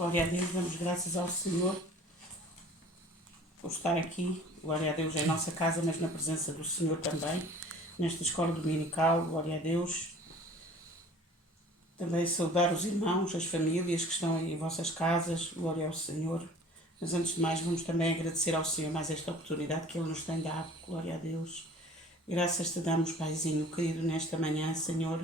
Glória a Deus, damos graças ao Senhor por estar aqui. Glória a Deus em nossa casa, mas na presença do Senhor também, nesta escola dominical. Glória a Deus. Também saudar os irmãos, as famílias que estão aí em vossas casas. Glória ao Senhor. Mas antes de mais, vamos também agradecer ao Senhor mais esta oportunidade que Ele nos tem dado. Glória a Deus. Graças te damos, Paizinho querido, nesta manhã, Senhor,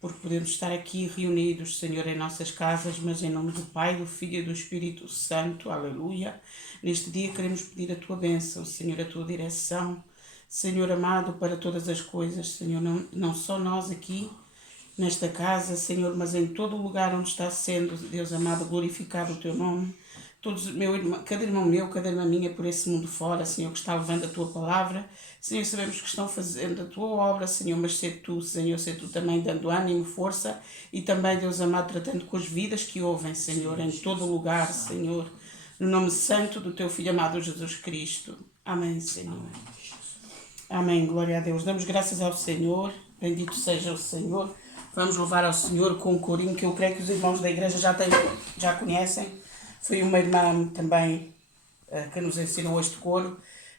por podermos estar aqui reunidos, Senhor, em nossas casas, mas em nome do Pai, do Filho e do Espírito Santo. Aleluia. Neste dia queremos pedir a tua bênção, Senhor, a tua direção, Senhor amado, para todas as coisas, Senhor, não só nós aqui, nesta casa, Senhor, mas em todo o lugar onde está sendo, Deus amado, glorificado o teu nome. Todos, cada irmão meu, cada irmã minha por esse mundo fora, Senhor, que está levando a tua palavra. Senhor, sabemos que estão fazendo a tua obra, Senhor, mas ser tu, Senhor, ser tu também dando ânimo, força e também, Deus amado, tratando com as vidas que ouvem, Senhor, em todo lugar, Senhor, no nome santo do teu Filho amado Jesus Cristo. Amém, Senhor. Amém, glória a Deus. Damos graças ao Senhor, bendito seja o Senhor. Vamos louvar ao Senhor com um corinho que eu creio que os irmãos da igreja já conhecem. Foi uma irmã também que nos ensinou este coro,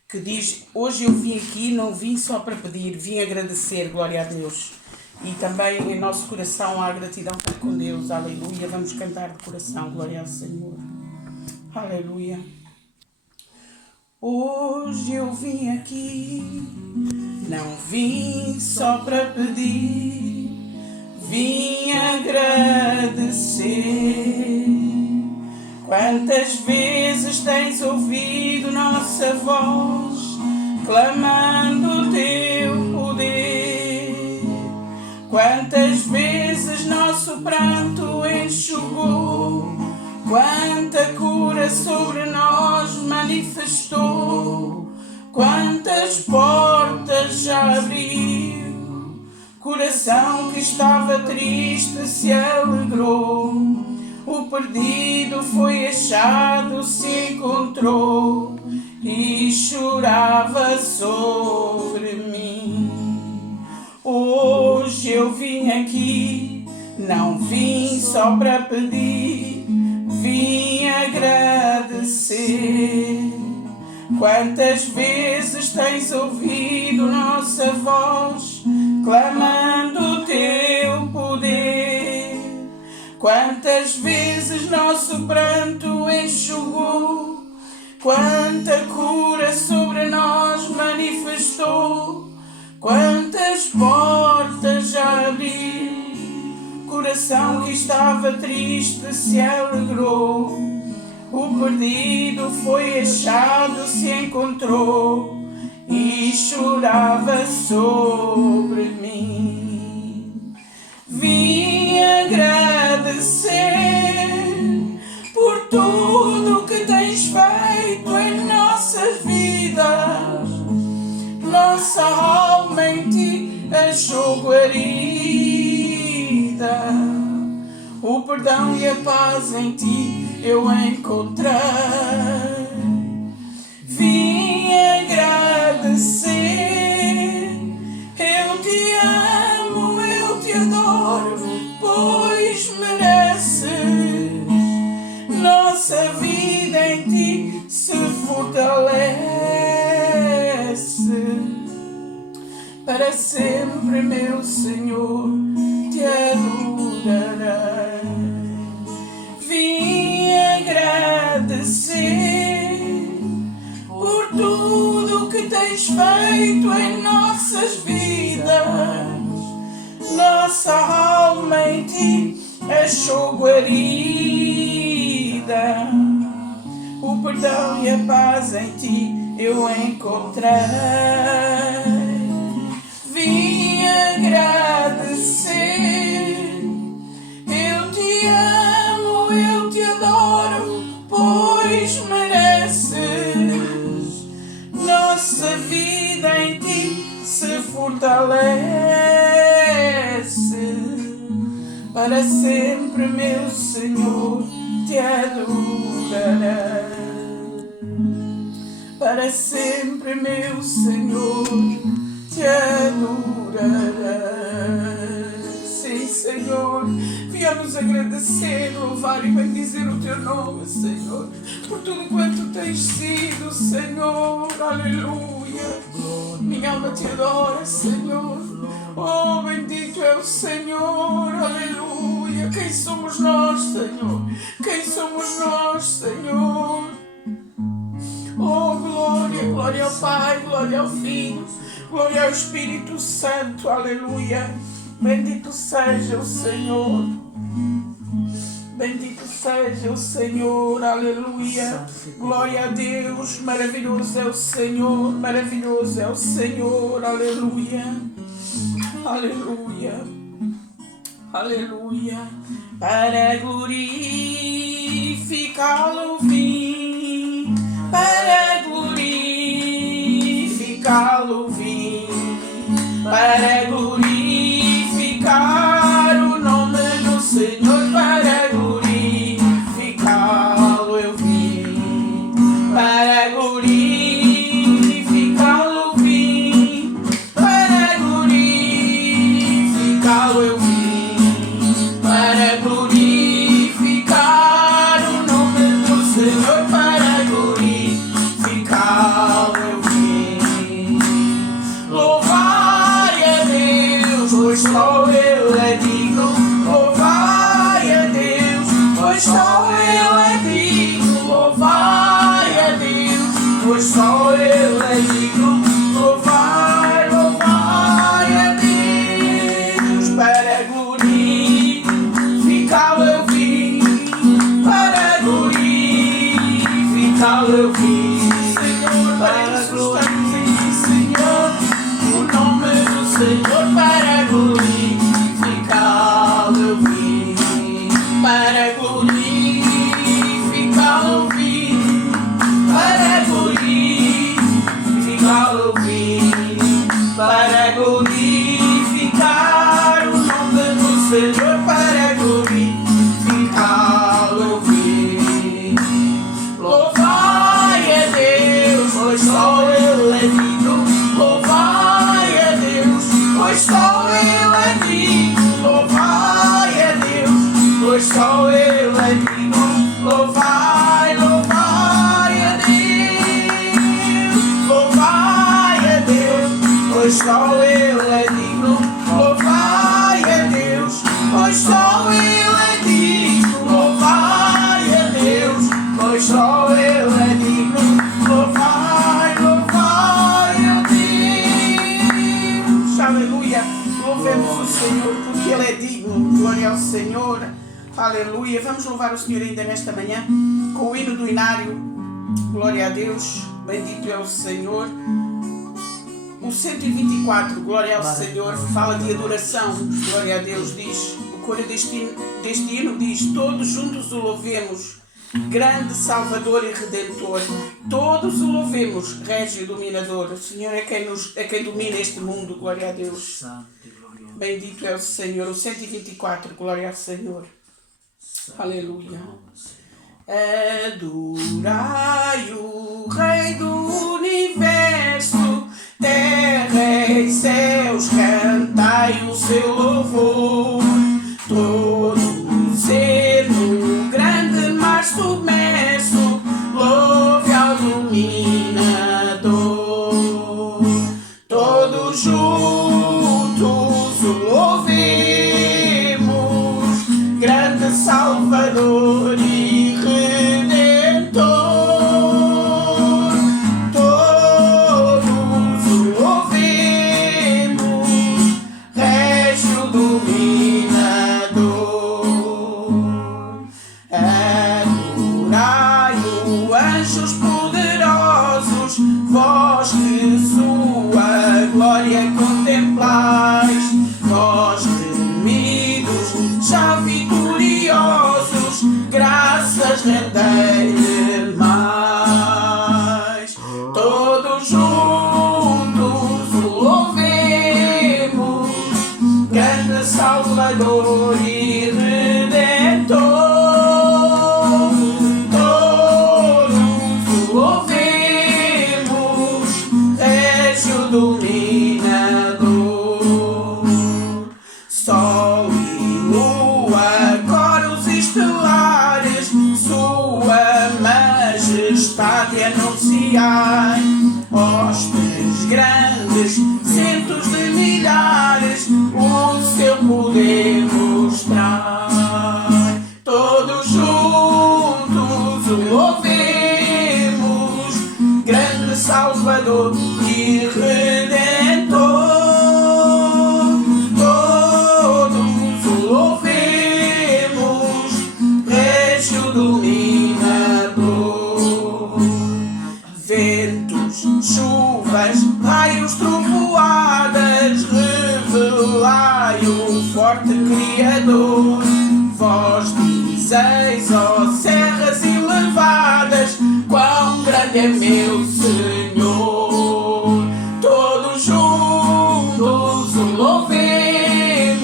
que diz: hoje eu vim aqui, não vim só para pedir, vim agradecer, glória a Deus. E também em nosso coração há gratidão para com Deus, aleluia. Vamos cantar de coração, glória ao Senhor, aleluia. Hoje eu vim aqui, não vim só para pedir, vim agradecer. Quantas vezes tens ouvido nossa voz, clamando o teu poder? Quantas vezes nosso pranto enxugou, quanta cura sobre nós manifestou, quantas portas já abriu, coração que estava triste se alegrou. O perdido foi achado, se encontrou e chorava sobre mim. Hoje eu vim aqui, não vim só para pedir, vim agradecer. Quantas vezes tens ouvido nossa voz, clamando o teu poder? Quantas vezes nosso pranto enxugou, quanta cura sobre nós manifestou, quantas portas já abriu, coração que estava triste se alegrou, o perdido foi achado, se encontrou e chorava sobre mim. Vim agradecer por tudo que tens feito em nossas vidas. Nossa alma em ti achou guarida. O perdão e a paz em ti eu encontrei. Vim agradecer. Eu te amo, eu te adoro, pois mereces. Nossa vida em ti se fortalece. Para sempre, meu Senhor, te adorarei. Vim agradecer por tudo que tens feito em nossas vidas. Nossa alma em ti achou guarida. O perdão e a paz em ti eu encontrei. Vim agradecer. Eu te amo, eu te adoro, pois mereces. Nossa vida em ti se fortalece. Para sempre, meu Senhor, te adorarei. Para sempre, meu Senhor, te adorarei. Sim, Senhor, Queremos agradecer, louvar e bendizer o teu nome, Senhor, por tudo quanto tens sido, Senhor. Aleluia. Minha alma te adora, Senhor. Oh, bendito é o Senhor. Aleluia. Quem somos nós, Senhor? Quem somos nós, Senhor? Oh, glória, glória ao Pai, glória ao Filho, glória ao Espírito Santo. Aleluia. Bendito seja o Senhor. Bendito seja o Senhor. Aleluia. Glória a Deus. Maravilhoso é o Senhor. Maravilhoso é o Senhor. Aleluia. Aleluia. Aleluia. Para glorificá-lo vim. Para glorificá-lo vim. Para glorificar o nome do Senhor, para glorificá-lo eu vim, para glorificá-lo vim, para glorificá-lo eu vim, para glorificar o nome do Senhor, para glorificá-lo eu vim. Louvai a Deus, pois só Ele é digno. Louvai a Deus, pois só Ele é digno. Louvai a Deus, pois só Ele é digno. Louvai, louvai a Deus. Para glorificá-lo eu vim, para glorificá-lo eu vim, Senhor, para glorificá-lo, Senhor, o nome do Senhor, para glorificá-lo eu vim, para glorificá-lo eu vim, para glorificá-lo eu vim, para glorificar o nome do Senhor, para glorificá-lo eu vim. Louvai a Deus, pois só Ele é digno. Louvai a Deus, pois só Ele é digno. Louvai a Deus, pois só Ele é digno. Louvai, louvai a Deus. Louvai a Deus, pois só Ele é digno. Louvai a Deus, pois só Ele é digno. Louvai a Deus, pois só Ele é digno. Louvai, louvai a Deus. Aleluia. Louvemos o Senhor porque Ele é digno. Glória ao Senhor. Aleluia. Vamos louvar o Senhor ainda nesta manhã com o hino do inário. Glória a Deus. Bendito é o Senhor. O 124, glória ao Senhor, fala de adoração. Glória a Deus, diz. O coro deste hino diz: todos juntos o louvemos, grande Salvador e Redentor. Todos o louvemos, Régio e Dominador. O Senhor é quem domina este mundo. Glória a Deus. Bendito é o Senhor. O 124, glória ao Senhor. Aleluia. Adorai o Rei do Universo, terra e céus, cantai o seu louvor. Todo ser no grande mar submerso, louve ao Dominador. Todos juntos o louvemos, grande Salvador e Redentor. Todos o louvemos, Régio Dominador. Adorai-o, anjos poderosos, vós que sua glória contemplais. Vós remidos, já vitoriosos, graças rendei-lhe mais. Todos juntos o louvemos, grande Salvador e Redentor. Todos o louvemos, Régio Dominador. Sol e lua Redentor. Vós dizeis, ó serras elevadas, quão grande é meu Senhor. Todos juntos o louvemos,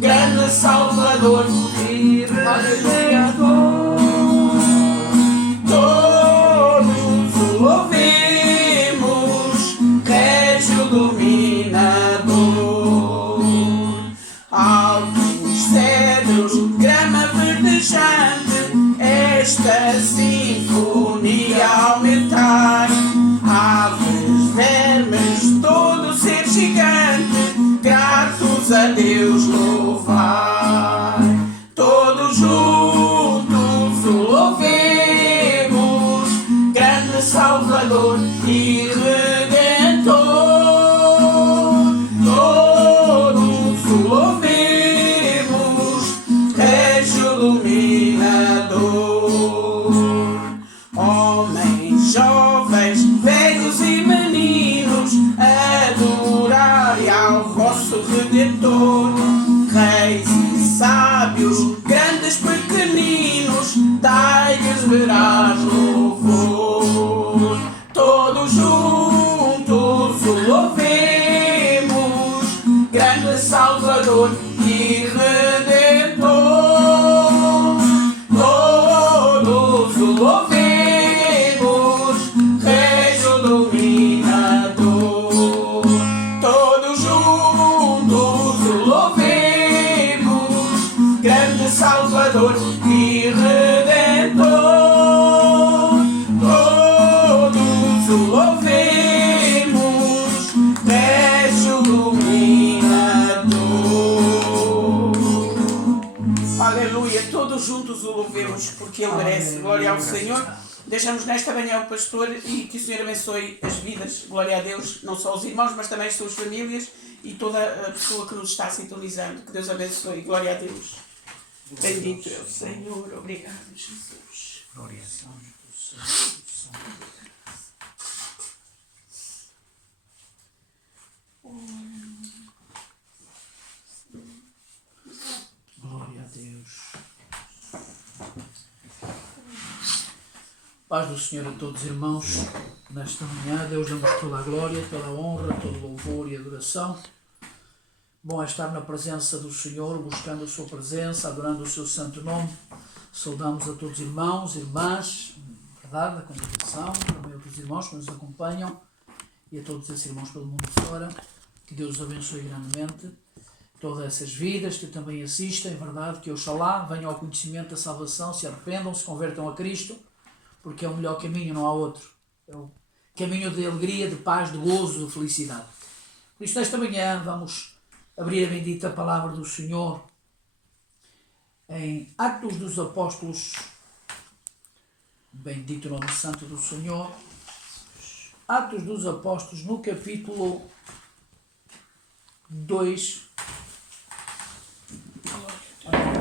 grande Salvador e Redentor. Todos o louvemos, Régio Dominador. Altos cedros, grama verdejante, esta sinfonia aumentar. Aves, vermes, todo ser gigante, gratos a Deus louvar. Todos juntos o louvemos, grande Salvador e Redentor. Todos o louvemos, Régio Dominador. Homens, jovens, velhos e meninos, adorai ao vosso Redentor. Reis e sábios, grandes, pequeninos, dai-lhes veraz louvor. Todos juntos o louvemos, grande Salvador e Redentor. Todos o louvemos, Régio Dominador. Todos juntos o louvemos, grande Salvador e Redentor. Todos o louvemos, Régio Dominador. Aleluia, todos juntos o louvemos, porque Ele merece. Glória ao Senhor. Deixamos nesta manhã o pastor e que o Senhor abençoe as vidas, glória a Deus, não só os irmãos, mas também as suas famílias e toda a pessoa que nos está sintonizando. Que Deus abençoe, glória a Deus. Bendito é o Senhor, obrigado, Jesus. Glória a Deus. Glória a Deus. Paz do Senhor a todos, irmãos. Nesta manhã, Deus dá-nos toda a glória, toda a honra, todo o louvor e adoração. Bom é estar na presença do Senhor, buscando a sua presença, adorando o seu santo nome. Saudamos a todos os irmãos, irmãs, verdade, da congregação, também a outros irmãos que nos acompanham e a todos esses irmãos pelo mundo fora. Que Deus os abençoe grandemente. Todas essas vidas que também assistem, verdade, que oxalá venham ao conhecimento da salvação, se arrependam, se convertam a Cristo, porque é o melhor caminho, não há outro. É o caminho de alegria, de paz, de gozo, de felicidade. Por isso, nesta manhã, vamos abrir a bendita palavra do Senhor em Atos dos Apóstolos, bendito o nome santo do Senhor, Atos dos Apóstolos, no capítulo 2,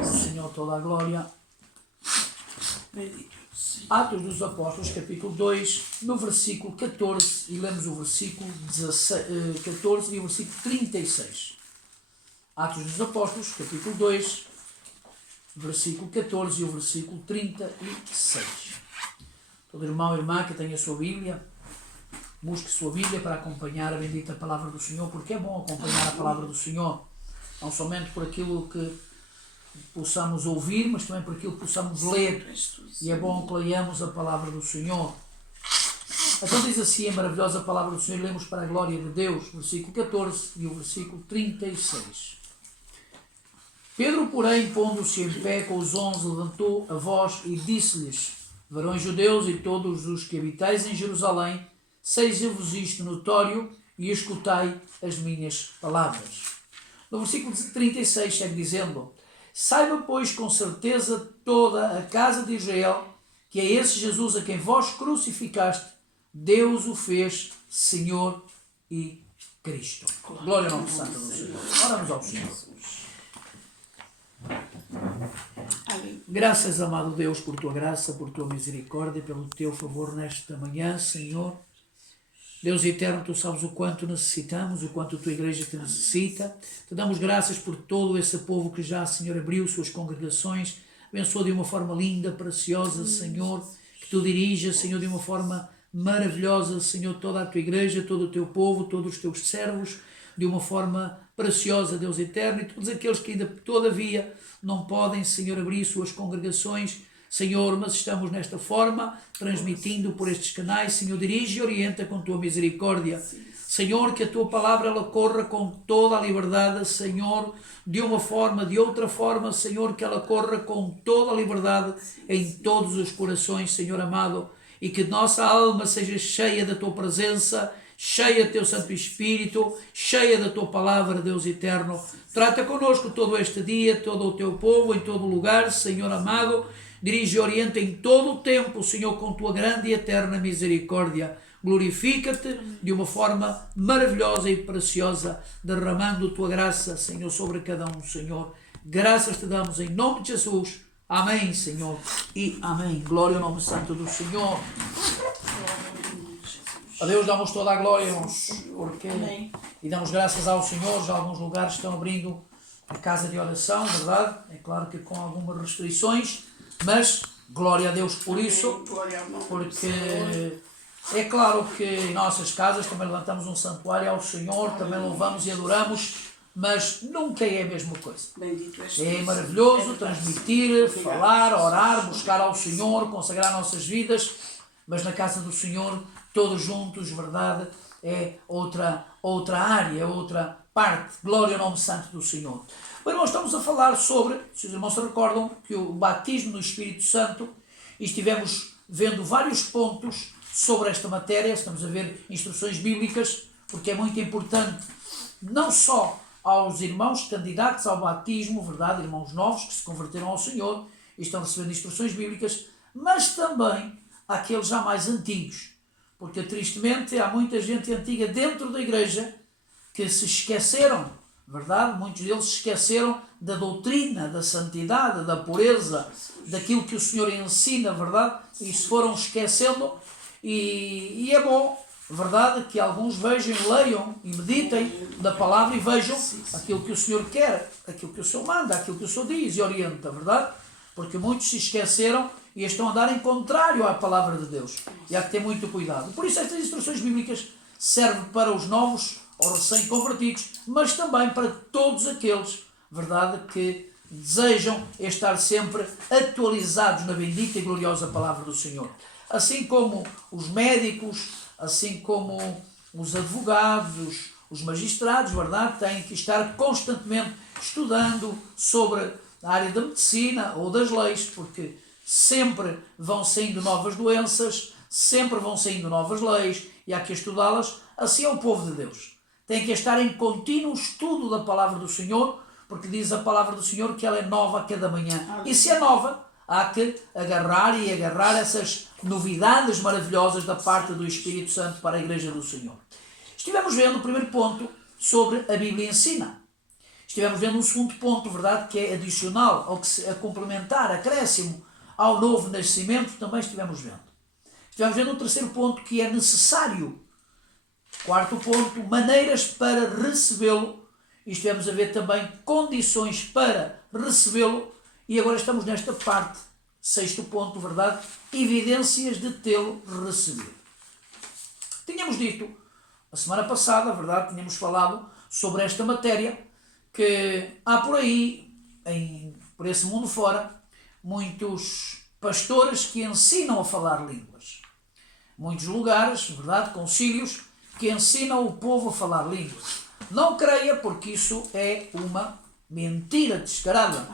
Senhor, toda a glória. Atos dos Apóstolos, capítulo 2, no versículo 14, e lemos o versículo 14 e o versículo 36. Atos dos Apóstolos, capítulo 2, versículo 14 e o versículo 36. Todo irmão e irmã que tenha a sua Bíblia, busque a sua Bíblia para acompanhar a bendita palavra do Senhor, porque é bom acompanhar a palavra do Senhor, não somente por aquilo que possamos ouvir, mas também por aquilo que possamos ler, e é bom que leiamos a palavra do Senhor. Então diz assim a maravilhosa palavra do Senhor, lemos para a glória de Deus, versículo 14 e o versículo 36. Pedro, porém, pondo-se em pé com os 11, levantou a voz e disse-lhes: varões judeus e todos os que habitais em Jerusalém, seja-vos isto notório e escutai as minhas palavras. No versículo 36 segue dizendo: saiba, pois, com certeza toda a casa de Israel, que é esse Jesus a quem vós crucificaste, Deus o fez Senhor e Cristo. Glória ao nome santo do Senhor. Oramos ao Senhor. Graças, amado Deus, por tua graça, por tua misericórdia, pelo teu favor nesta manhã, Senhor. Deus eterno, Tu sabes o quanto necessitamos, o quanto a Tua igreja te necessita. Te damos graças por todo esse povo que já, Senhor, abriu suas congregações. Abençoa de uma forma linda, preciosa, Senhor, que Tu dirijas, Senhor, de uma forma maravilhosa, Senhor, toda a Tua igreja, todo o Teu povo, todos os Teus servos, de uma forma preciosa, Deus eterno, e todos aqueles que ainda, todavia, não podem, Senhor, abrir suas congregações, Senhor, mas estamos nesta forma, transmitindo por estes canais. Senhor, dirige e orienta com Tua misericórdia. Senhor, que a Tua palavra ela corra com toda a liberdade, Senhor, de uma forma, de outra forma, Senhor, que ela corra com toda a liberdade em todos os corações, Senhor amado, e que nossa alma seja cheia da Tua presença, cheia do Teu Santo Espírito, cheia da Tua palavra, Deus eterno. Trata connosco todo este dia, todo o Teu povo, em todo lugar, Senhor amado. Dirige e orienta em todo o tempo, Senhor, com Tua grande e eterna misericórdia. Glorifica-te de uma forma maravilhosa e preciosa, derramando Tua graça, Senhor, sobre cada um, Senhor. Graças Te damos em nome de Jesus. Amém, Senhor, e amém. Glória ao nome santo do Senhor. A Deus damos toda a glória, irmãos, porque e damos graças ao Senhor. Já alguns lugares estão abrindo a casa de oração, verdade? É claro que com algumas restrições, mas glória a Deus por isso, porque é claro que em nossas casas também levantamos um santuário ao Senhor, também louvamos e adoramos, mas nunca é a mesma coisa. É maravilhoso transmitir, falar, orar, buscar ao Senhor, consagrar nossas vidas, mas na casa do Senhor, todos juntos, verdade, é outra área, outra parte. Glória ao nome santo do Senhor. Bom, irmãos, estamos a falar sobre, se os irmãos se recordam, que o batismo no Espírito Santo, e estivemos vendo vários pontos sobre esta matéria, estamos a ver instruções bíblicas, porque é muito importante, não só aos irmãos candidatos ao batismo, verdade, irmãos novos que se converteram ao Senhor e estão recebendo instruções bíblicas, mas também àqueles já mais antigos, porque tristemente há muita gente antiga dentro da igreja que se esqueceram, verdade? Muitos deles se esqueceram da doutrina, da santidade, da pureza, daquilo que o Senhor ensina, verdade? E se foram esquecendo, e é bom, verdade, que alguns vejam, leiam e meditem da palavra e vejam aquilo que o Senhor quer, aquilo que o Senhor manda, aquilo que o Senhor diz e orienta, verdade? Porque muitos se esqueceram e estão a dar em contrário à palavra de Deus. E há que ter muito cuidado. Por isso estas instruções bíblicas servem para os novos ou recém-convertidos, mas também para todos aqueles, verdade, que desejam estar sempre atualizados na bendita e gloriosa palavra do Senhor. Assim como os médicos, assim como os advogados, os magistrados, verdade, têm que estar constantemente estudando sobre a área da medicina ou das leis, porque sempre vão saindo novas doenças, sempre vão saindo novas leis e há que estudá-las. Assim é o povo de Deus. Tem que estar em contínuo estudo da palavra do Senhor, porque diz a palavra do Senhor que ela é nova a cada manhã. E se é nova, há que agarrar essas novidades maravilhosas da parte do Espírito Santo para a Igreja do Senhor. Estivemos vendo o primeiro ponto sobre a Bíblia ensina. Estivemos vendo um segundo ponto, verdade, que é adicional, ou que a complementar, acréscimo ao novo nascimento, também estivemos vendo. Estivemos vendo um terceiro ponto que é necessário. Quarto ponto, maneiras para recebê-lo. E estivemos a ver também condições para recebê-lo. E agora estamos nesta parte, sexto ponto, verdade, evidências de tê-lo recebido. Tínhamos dito, a semana passada, verdade, tínhamos falado sobre esta matéria, que há por aí, por esse mundo fora, muitos pastores que ensinam a falar línguas. Muitos lugares, verdade, concílios, que ensinam o povo a falar línguas. Não creia, porque isso é uma mentira descarada.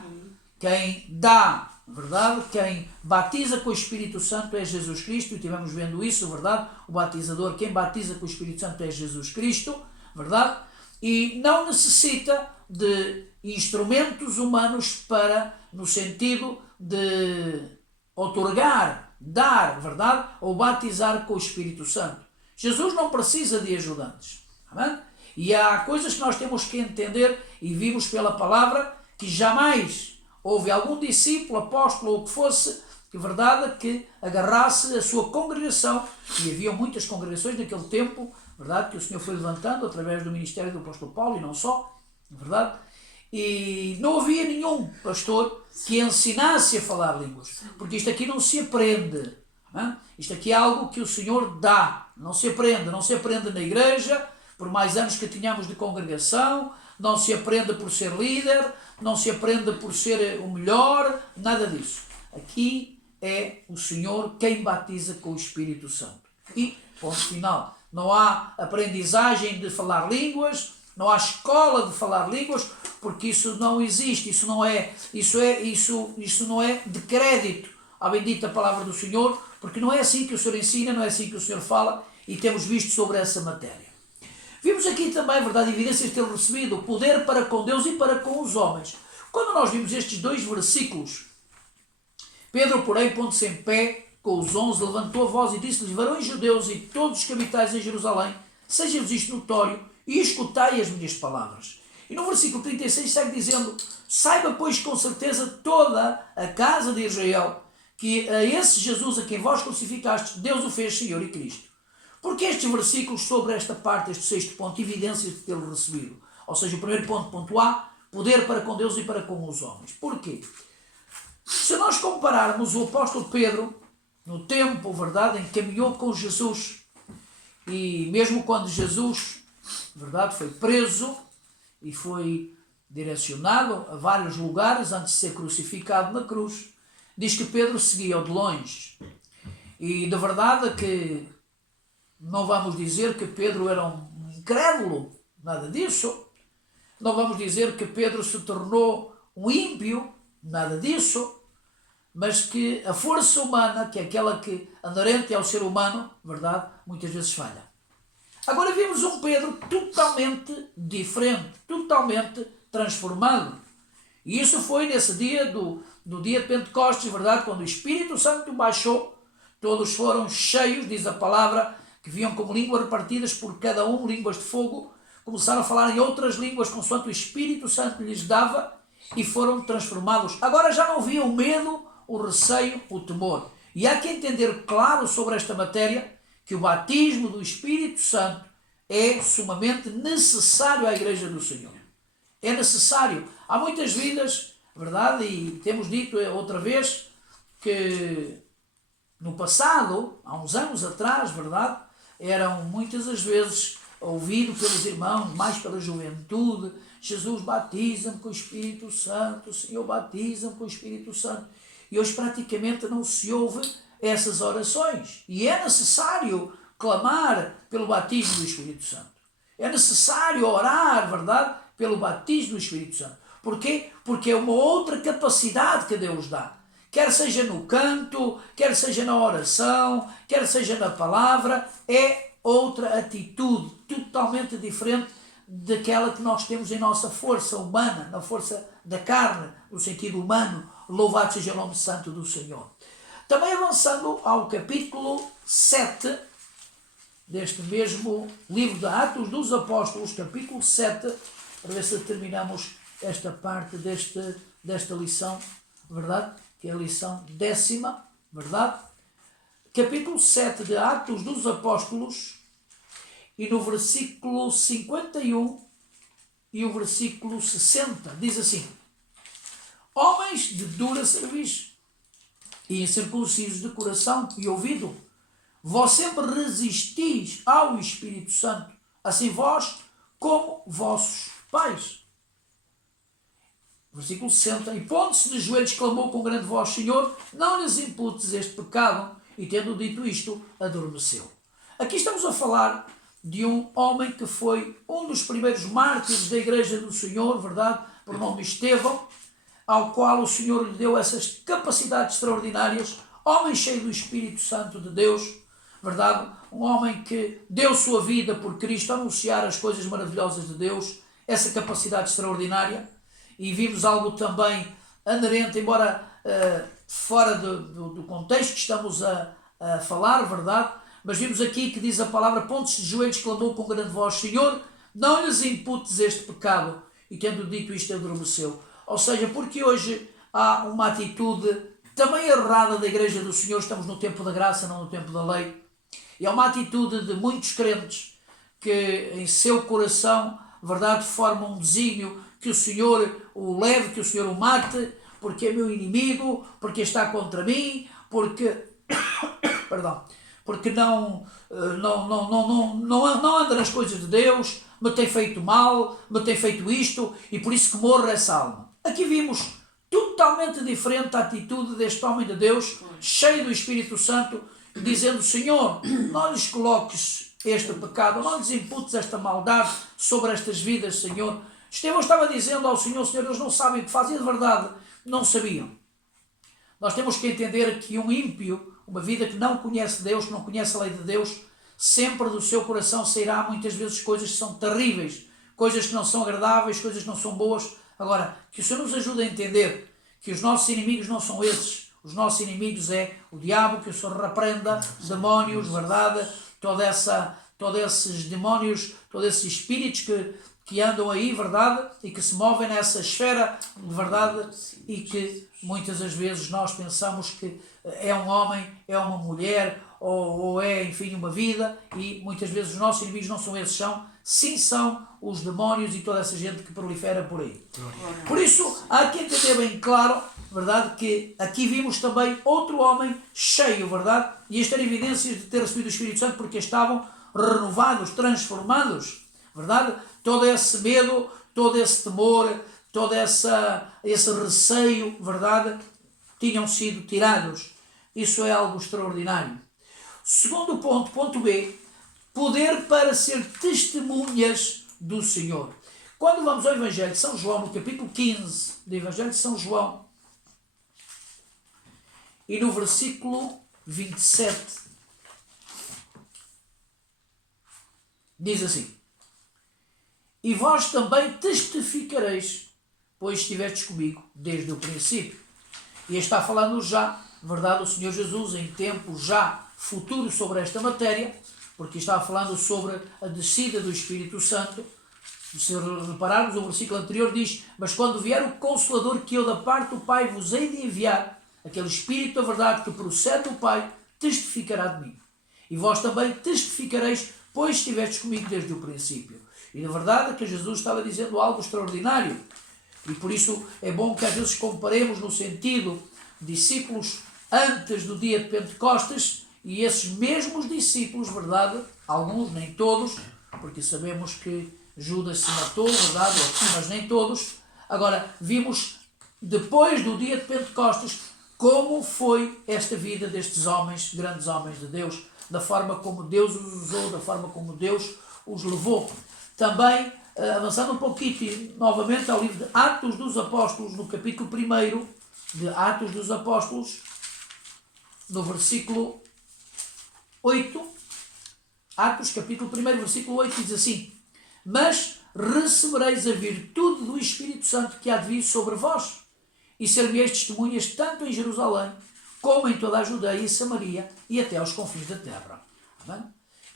Quem dá, verdade, quem batiza com o Espírito Santo é Jesus Cristo, e estivemos vendo isso, verdade, o batizador, quem batiza com o Espírito Santo é Jesus Cristo, verdade, e não necessita de instrumentos humanos para, no sentido de outorgar, dar, verdade, ou batizar com o Espírito Santo. Jesus não precisa de ajudantes, amém? E há coisas que nós temos que entender, e vimos pela palavra que jamais houve algum discípulo, apóstolo ou o que fosse, que verdade, que agarrasse a sua congregação, e havia muitas congregações naquele tempo, verdade, que o Senhor foi levantando através do ministério do apóstolo Paulo, e não só, verdade, e não havia nenhum pastor que ensinasse a falar línguas, porque isto aqui não se aprende, não é? Isto aqui é algo que o Senhor dá, não se aprende na igreja, por mais anos que tenhamos de congregação, não se aprende por ser líder, não se aprende por ser o melhor, nada disso. Aqui é o Senhor quem batiza com o Espírito Santo. E, ponto final. Não há aprendizagem de falar línguas, não há escola de falar línguas, porque isso não existe, isso não é de crédito à bendita palavra do Senhor, porque não é assim que o Senhor ensina, não é assim que o Senhor fala, e temos visto sobre essa matéria. Vimos aqui também, verdade, evidências de ter recebido o poder para com Deus e para com os homens. Quando nós vimos estes dois versículos, Pedro, porém, pondo-se em pé com os 11, levantou a voz e disse-lhes: varões judeus e todos os que habitais em Jerusalém, seja-vos isto notório e escutai as minhas palavras. E no versículo 36 segue dizendo: saiba, pois, com certeza toda a casa de Israel, que a esse Jesus a quem vós crucificastes, Deus o fez Senhor e Cristo. Porque estes versículos sobre esta parte, este sexto ponto, evidências de tê-lo recebido. Ou seja, o primeiro ponto, ponto A, poder para com Deus e para com os homens. Porquê? Se nós compararmos o apóstolo Pedro, no tempo, verdade, em que caminhou com Jesus, e mesmo quando Jesus, verdade, foi preso e foi direcionado a vários lugares antes de ser crucificado na cruz, diz que Pedro seguia-o de longe. E de verdade que não vamos dizer que Pedro era um incrédulo, nada disso. Não vamos dizer que Pedro se tornou um ímpio, nada disso. Mas que a força humana, que é aquela que aderente ao ser humano, verdade, muitas vezes falha. Agora vimos um Pedro totalmente diferente, totalmente transformado. E isso foi nesse dia do dia de Pentecostes, verdade, quando o Espírito Santo baixou, todos foram cheios, diz a palavra, que vinham como línguas repartidas por cada um, línguas de fogo, começaram a falar em outras línguas consoante o Espírito Santo lhes dava e foram transformados. Agora já não havia o medo, o receio, o temor. E há que entender claro sobre esta matéria que o batismo do Espírito Santo é sumamente necessário à Igreja do Senhor. É necessário. Há muitas vidas, verdade, e temos dito outra vez que no passado, há uns anos atrás, verdade, eram muitas as vezes ouvido pelos irmãos, mais pela juventude: Jesus batiza-me com o Espírito Santo, o Senhor batiza-me com o Espírito Santo. E hoje praticamente não se ouve essas orações. E é necessário clamar pelo batismo do Espírito Santo. É necessário orar, verdade, pelo batismo do Espírito Santo. Porquê? Porque é uma outra capacidade que Deus dá. Quer seja no canto, quer seja na oração, quer seja na palavra, é outra atitude totalmente diferente daquela que nós temos em nossa força humana, na força da carne, no sentido humano. Louvado seja o nome santo do Senhor. Também avançando ao capítulo 7 deste mesmo livro de Atos dos Apóstolos, capítulo 7, para ver se terminamos esta parte desta lição, verdade? Que é a lição 10ª, verdade? Capítulo 7 de Atos dos Apóstolos, e no versículo 51 e o versículo 60, diz assim: homens de dura cerviz e incircuncisos de coração e ouvido, vós sempre resistis ao Espírito Santo, assim vós como vossos pais. Versículo 60. E pondo-se de joelhos clamou com grande voz: Senhor, não lhes imputes este pecado. E tendo dito isto, adormeceu. Aqui estamos a falar de um homem que foi um dos primeiros mártires da Igreja do Senhor, verdade, por nome Estevão, ao qual o Senhor lhe deu essas capacidades extraordinárias, homem cheio do Espírito Santo de Deus, verdade, um homem que deu sua vida por Cristo a anunciar as coisas maravilhosas de Deus, essa capacidade extraordinária. E vimos algo também aderente, embora fora do contexto que estamos a falar, verdade, mas vimos aqui que diz a palavra: pondo-se de joelhos clamou com grande voz: Senhor, não lhes imputes este pecado. E tendo dito isto, adormeceu. Ou seja, porque hoje há uma atitude também errada da Igreja do Senhor. Estamos no tempo da graça, não no tempo da lei. E é uma atitude de muitos crentes que em seu coração, verdade, formam um desígnio que o Senhor o leve, que o Senhor o mate, porque é meu inimigo, porque está contra mim, porque perdão, porque não anda nas coisas de Deus, me tem feito mal, me tem feito isto, e por isso que morre essa alma. Aqui vimos totalmente diferente a atitude deste homem de Deus, cheio do Espírito Santo, dizendo: Senhor, não lhes coloques este pecado, não lhes imputes esta maldade sobre estas vidas, Senhor. Estevão estava dizendo ao Senhor: Senhor, eles não sabem o que fazem, de verdade, não sabiam. Nós temos que entender que um ímpio, uma vida que não conhece Deus, que não conhece a lei de Deus, sempre do seu coração sairá muitas vezes coisas que são terríveis, coisas que não são agradáveis, coisas que não são boas. Agora, que o Senhor nos ajude a entender que os nossos inimigos não são esses. Os nossos inimigos é o diabo, que o Senhor repreenda, demónios, verdade, todos esses demónios, todos esses espíritos que andam aí, verdade, e que se movem nessa esfera de verdade, e que muitas das vezes nós pensamos que é um homem, é uma mulher, ou é, enfim, uma vida, e muitas vezes os nossos inimigos não são esses, são os demónios e toda essa gente que prolifera por aí. Por isso, há que entender bem claro, verdade, que aqui vimos também outro homem cheio, verdade, e isto era evidências de ter recebido o Espírito Santo, porque estavam renovados, transformados, verdade, todo esse medo, todo esse temor, todo esse receio, verdade, tinham sido tirados. Isso é algo extraordinário. Segundo ponto, ponto B, poder para ser testemunhas do Senhor. Quando vamos ao Evangelho de São João, no capítulo 15 do Evangelho de São João, e no versículo 27, diz assim: E vós também testificareis, pois estivestes comigo desde o princípio. E está falando já, verdade, o Senhor Jesus em tempo já futuro sobre esta matéria, porque está falando sobre a descida do Espírito Santo. Se repararmos, o versículo anterior diz: Mas quando vier o Consolador, que eu da parte do Pai vos hei de enviar, aquele Espírito da verdade que procede do Pai, testificará de mim. E vós também testificareis, pois estivestes comigo desde o princípio. E na verdade é que Jesus estava dizendo algo extraordinário. E por isso é bom que às vezes comparemos no sentido discípulos antes do dia de Pentecostes e esses mesmos discípulos, verdade, alguns, nem todos, porque sabemos que Judas se matou, verdade, mas nem todos. Agora, vimos depois do dia de Pentecostes como foi esta vida destes homens, grandes homens de Deus, da forma como Deus os usou, da forma como Deus os levou. Também, avançando um pouquinho novamente ao livro de Atos dos Apóstolos, no capítulo 1 de Atos dos Apóstolos, no versículo 8, Atos capítulo 1, versículo 8, diz assim: Mas recebereis a virtude do Espírito Santo que há de vir sobre vós, e ser-me-eis testemunhas tanto em Jerusalém, como em toda a Judeia e Samaria, e até aos confins da terra. Amém?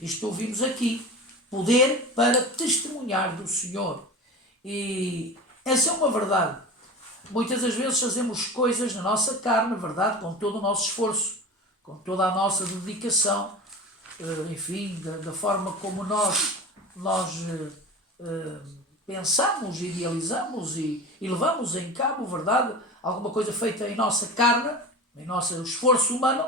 Isto ouvimos aqui, poder para testemunhar do Senhor. E essa é uma verdade. Muitas das vezes fazemos coisas na nossa carne, verdade, com todo o nosso esforço, com toda a nossa dedicação, enfim, da forma como nós pensamos, idealizamos e levamos em cabo, verdade, alguma coisa feita em nossa carne, em nosso esforço humano,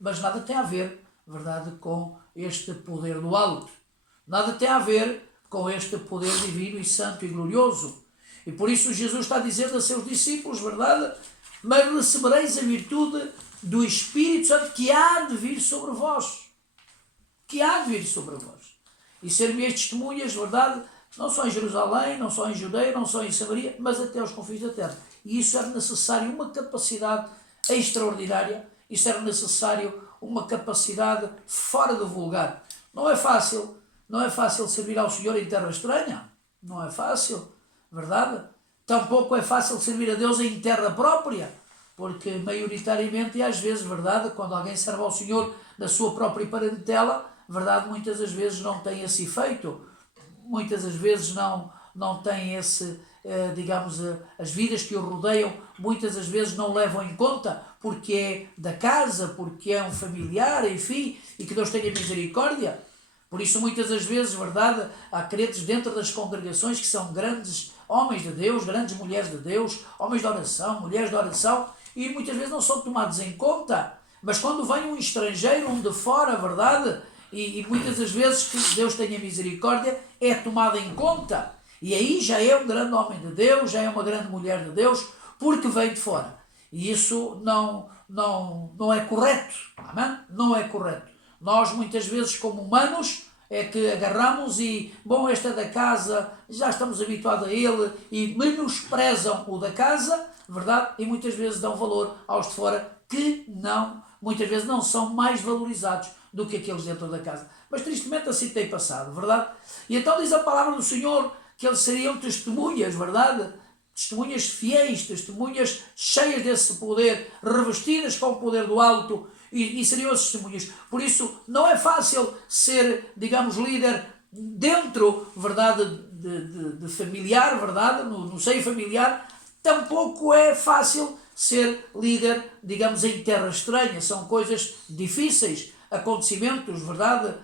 mas nada tem a ver, verdade, com este poder do alto. Nada tem a ver com este poder divino e santo e glorioso. E por isso Jesus está dizendo a seus discípulos, verdade, mas recebereis a virtude do Espírito Santo que há de vir sobre vós. Que há de vir sobre vós. E ser-me-eis testemunhas, verdade, não só em Jerusalém, não só em Judeia, não só em Samaria, mas até aos confins da terra. E isso era necessário uma capacidade extraordinária, isso era necessário uma capacidade fora do vulgar. Não é fácil servir ao Senhor em terra estranha, não é fácil, verdade? Tampouco é fácil servir a Deus em terra própria, porque maioritariamente e às vezes, verdade, quando alguém serve ao Senhor na sua própria parentela, verdade, muitas das vezes não tem esse efeito, muitas das vezes não tem digamos, as vidas que o rodeiam, muitas das vezes não levam em conta, porque é da casa, porque é um familiar, enfim, e que Deus tenha misericórdia. Por isso, muitas das vezes, verdade, há crentes dentro das congregações que são grandes homens de Deus, grandes mulheres de Deus, homens de oração, mulheres de oração, e muitas vezes não são tomados em conta. Mas quando vem um estrangeiro, um de fora, verdade, e muitas das vezes que Deus tenha misericórdia, é tomado em conta. E aí já é um grande homem de Deus, já é uma grande mulher de Deus, porque vem de fora. E isso não é correto. Amém? Não é correto. Nós, muitas vezes, como humanos, é que agarramos e, bom, este é da casa, já estamos habituados a ele e menosprezam o da casa, verdade? E muitas vezes dão valor aos de fora que muitas vezes não são mais valorizados do que aqueles dentro da casa. Mas tristemente assim tem passado, verdade? E então diz a palavra do Senhor que eles seriam testemunhas, verdade? Testemunhas fiéis, testemunhas cheias desse poder, revestidas com o poder do alto, e seriam as testemunhas. Por isso, não é fácil ser, digamos, líder dentro, verdade, de familiar, verdade, no seio familiar. Tampouco é fácil ser líder, digamos, em terra estranha. São coisas difíceis, acontecimentos, verdade,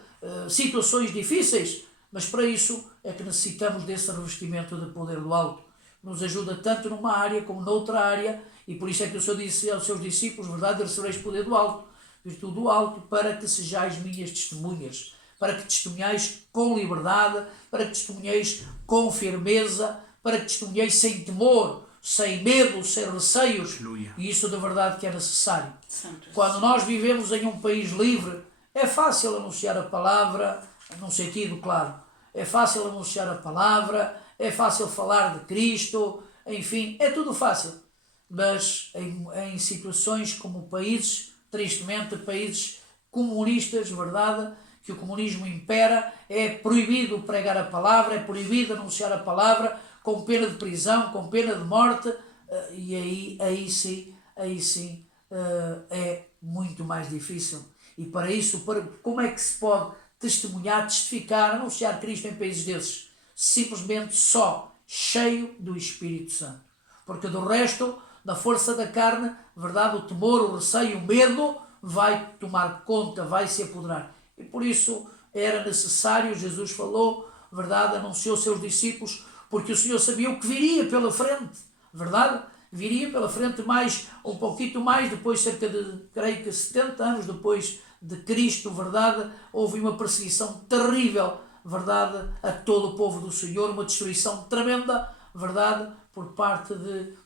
situações difíceis. Mas para isso é que necessitamos desse revestimento de poder do alto. Nos ajuda tanto numa área como noutra área, e por isso é que o Senhor disse aos seus discípulos, verdade, recebereis poder do alto, virtude do alto, para que sejais minhas testemunhas, para que testemunheis com liberdade, para que testemunheis com firmeza, para que testemunheis sem temor, sem medo, sem receios. Aleluia. E isso de verdade que é necessário. Santo. Quando nós vivemos em um país livre, é fácil anunciar a palavra, num sentido claro, é fácil anunciar a palavra, é fácil falar de Cristo, enfim, é tudo fácil. Mas em situações como países, tristemente, países comunistas, verdade, que o comunismo impera, é proibido pregar a palavra, é proibido anunciar a palavra, com pena de prisão, com pena de morte, e aí sim é muito mais difícil. E para isso, como é que se pode testemunhar, testificar, anunciar Cristo em países desses? Simplesmente só cheio do Espírito Santo. Porque do resto, da força da carne, verdade, o temor, o receio, o medo vai tomar conta, vai se apoderar. E por isso era necessário, Jesus falou, verdade, anunciou aos seus discípulos, porque o Senhor sabia o que viria pela frente, verdade? Viria pela frente mais, um pouquinho mais, depois cerca de, creio que 70 anos depois de Cristo, verdade? Houve uma perseguição terrível, verdade, a todo o povo do Senhor, uma destruição tremenda, verdade, por parte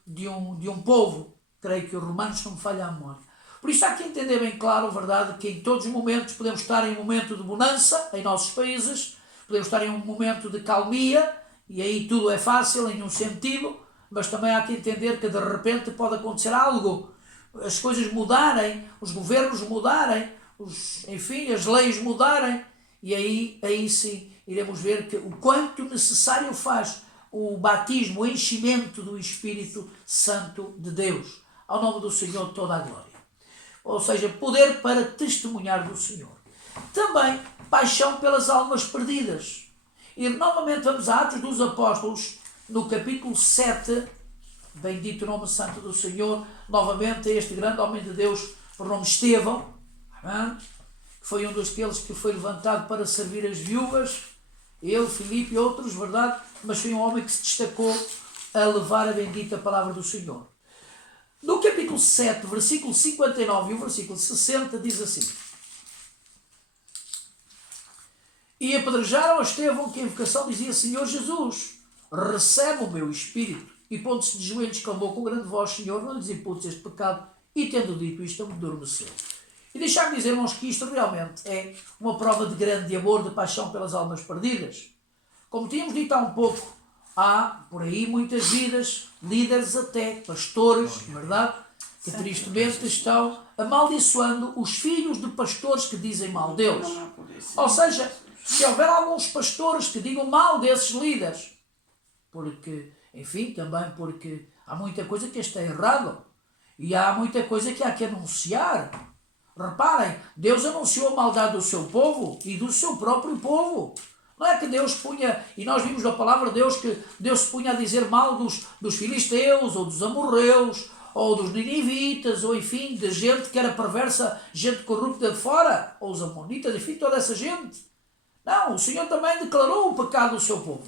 de um povo, creio que os romanos, não me falha a memória. Por isso há que entender bem claro, verdade, que em todos os momentos podemos estar em um momento de bonança em nossos países, podemos estar em um momento de calmia, e aí tudo é fácil em um sentido, mas também há que entender que de repente pode acontecer algo, as coisas mudarem, os governos mudarem, enfim, as leis mudarem, e aí sim iremos ver que o quanto necessário faz o batismo, o enchimento do Espírito Santo de Deus. Ao nome do Senhor toda a glória. Ou seja, poder para testemunhar do Senhor. Também paixão pelas almas perdidas. E novamente vamos a Atos dos Apóstolos, no capítulo 7, bendito o nome santo do Senhor, novamente este grande homem de Deus, por nome Estevão, que foi um daqueles que foi levantado para servir as viúvas, ele, Filipe e outros, verdade? Mas foi um homem que se destacou a levar a bendita palavra do Senhor. No capítulo 7, versículo 59 e o versículo 60 diz assim: E apedrejaram a Estevão, que a invocação dizia: Senhor Jesus, recebe o meu espírito. E pondo-se de joelhos, clamou com grande voz: Senhor, não lhes imputes este pecado. E tendo dito isto, adormeceu. E deixar-me dizer, irmãos, que isto realmente é uma prova de grande amor, de paixão pelas almas perdidas. Como tínhamos dito há um pouco, há por aí muitas vidas, líderes até, pastores, verdade, que tristemente estão amaldiçoando os filhos de pastores que dizem mal deles. Ou seja, se houver alguns pastores que digam mal desses líderes, porque, enfim, também porque há muita coisa que está errado e há muita coisa que há que anunciar. Reparem, Deus anunciou a maldade do seu povo e do seu próprio povo. Não é que Deus punha, e nós vimos na palavra de Deus que Deus se punha a dizer mal dos filisteus, ou dos amorreus, ou dos ninivitas, ou enfim, de gente que era perversa, gente corrupta de fora, ou os amonitas, enfim, toda essa gente. Não, o Senhor também declarou o pecado do seu povo.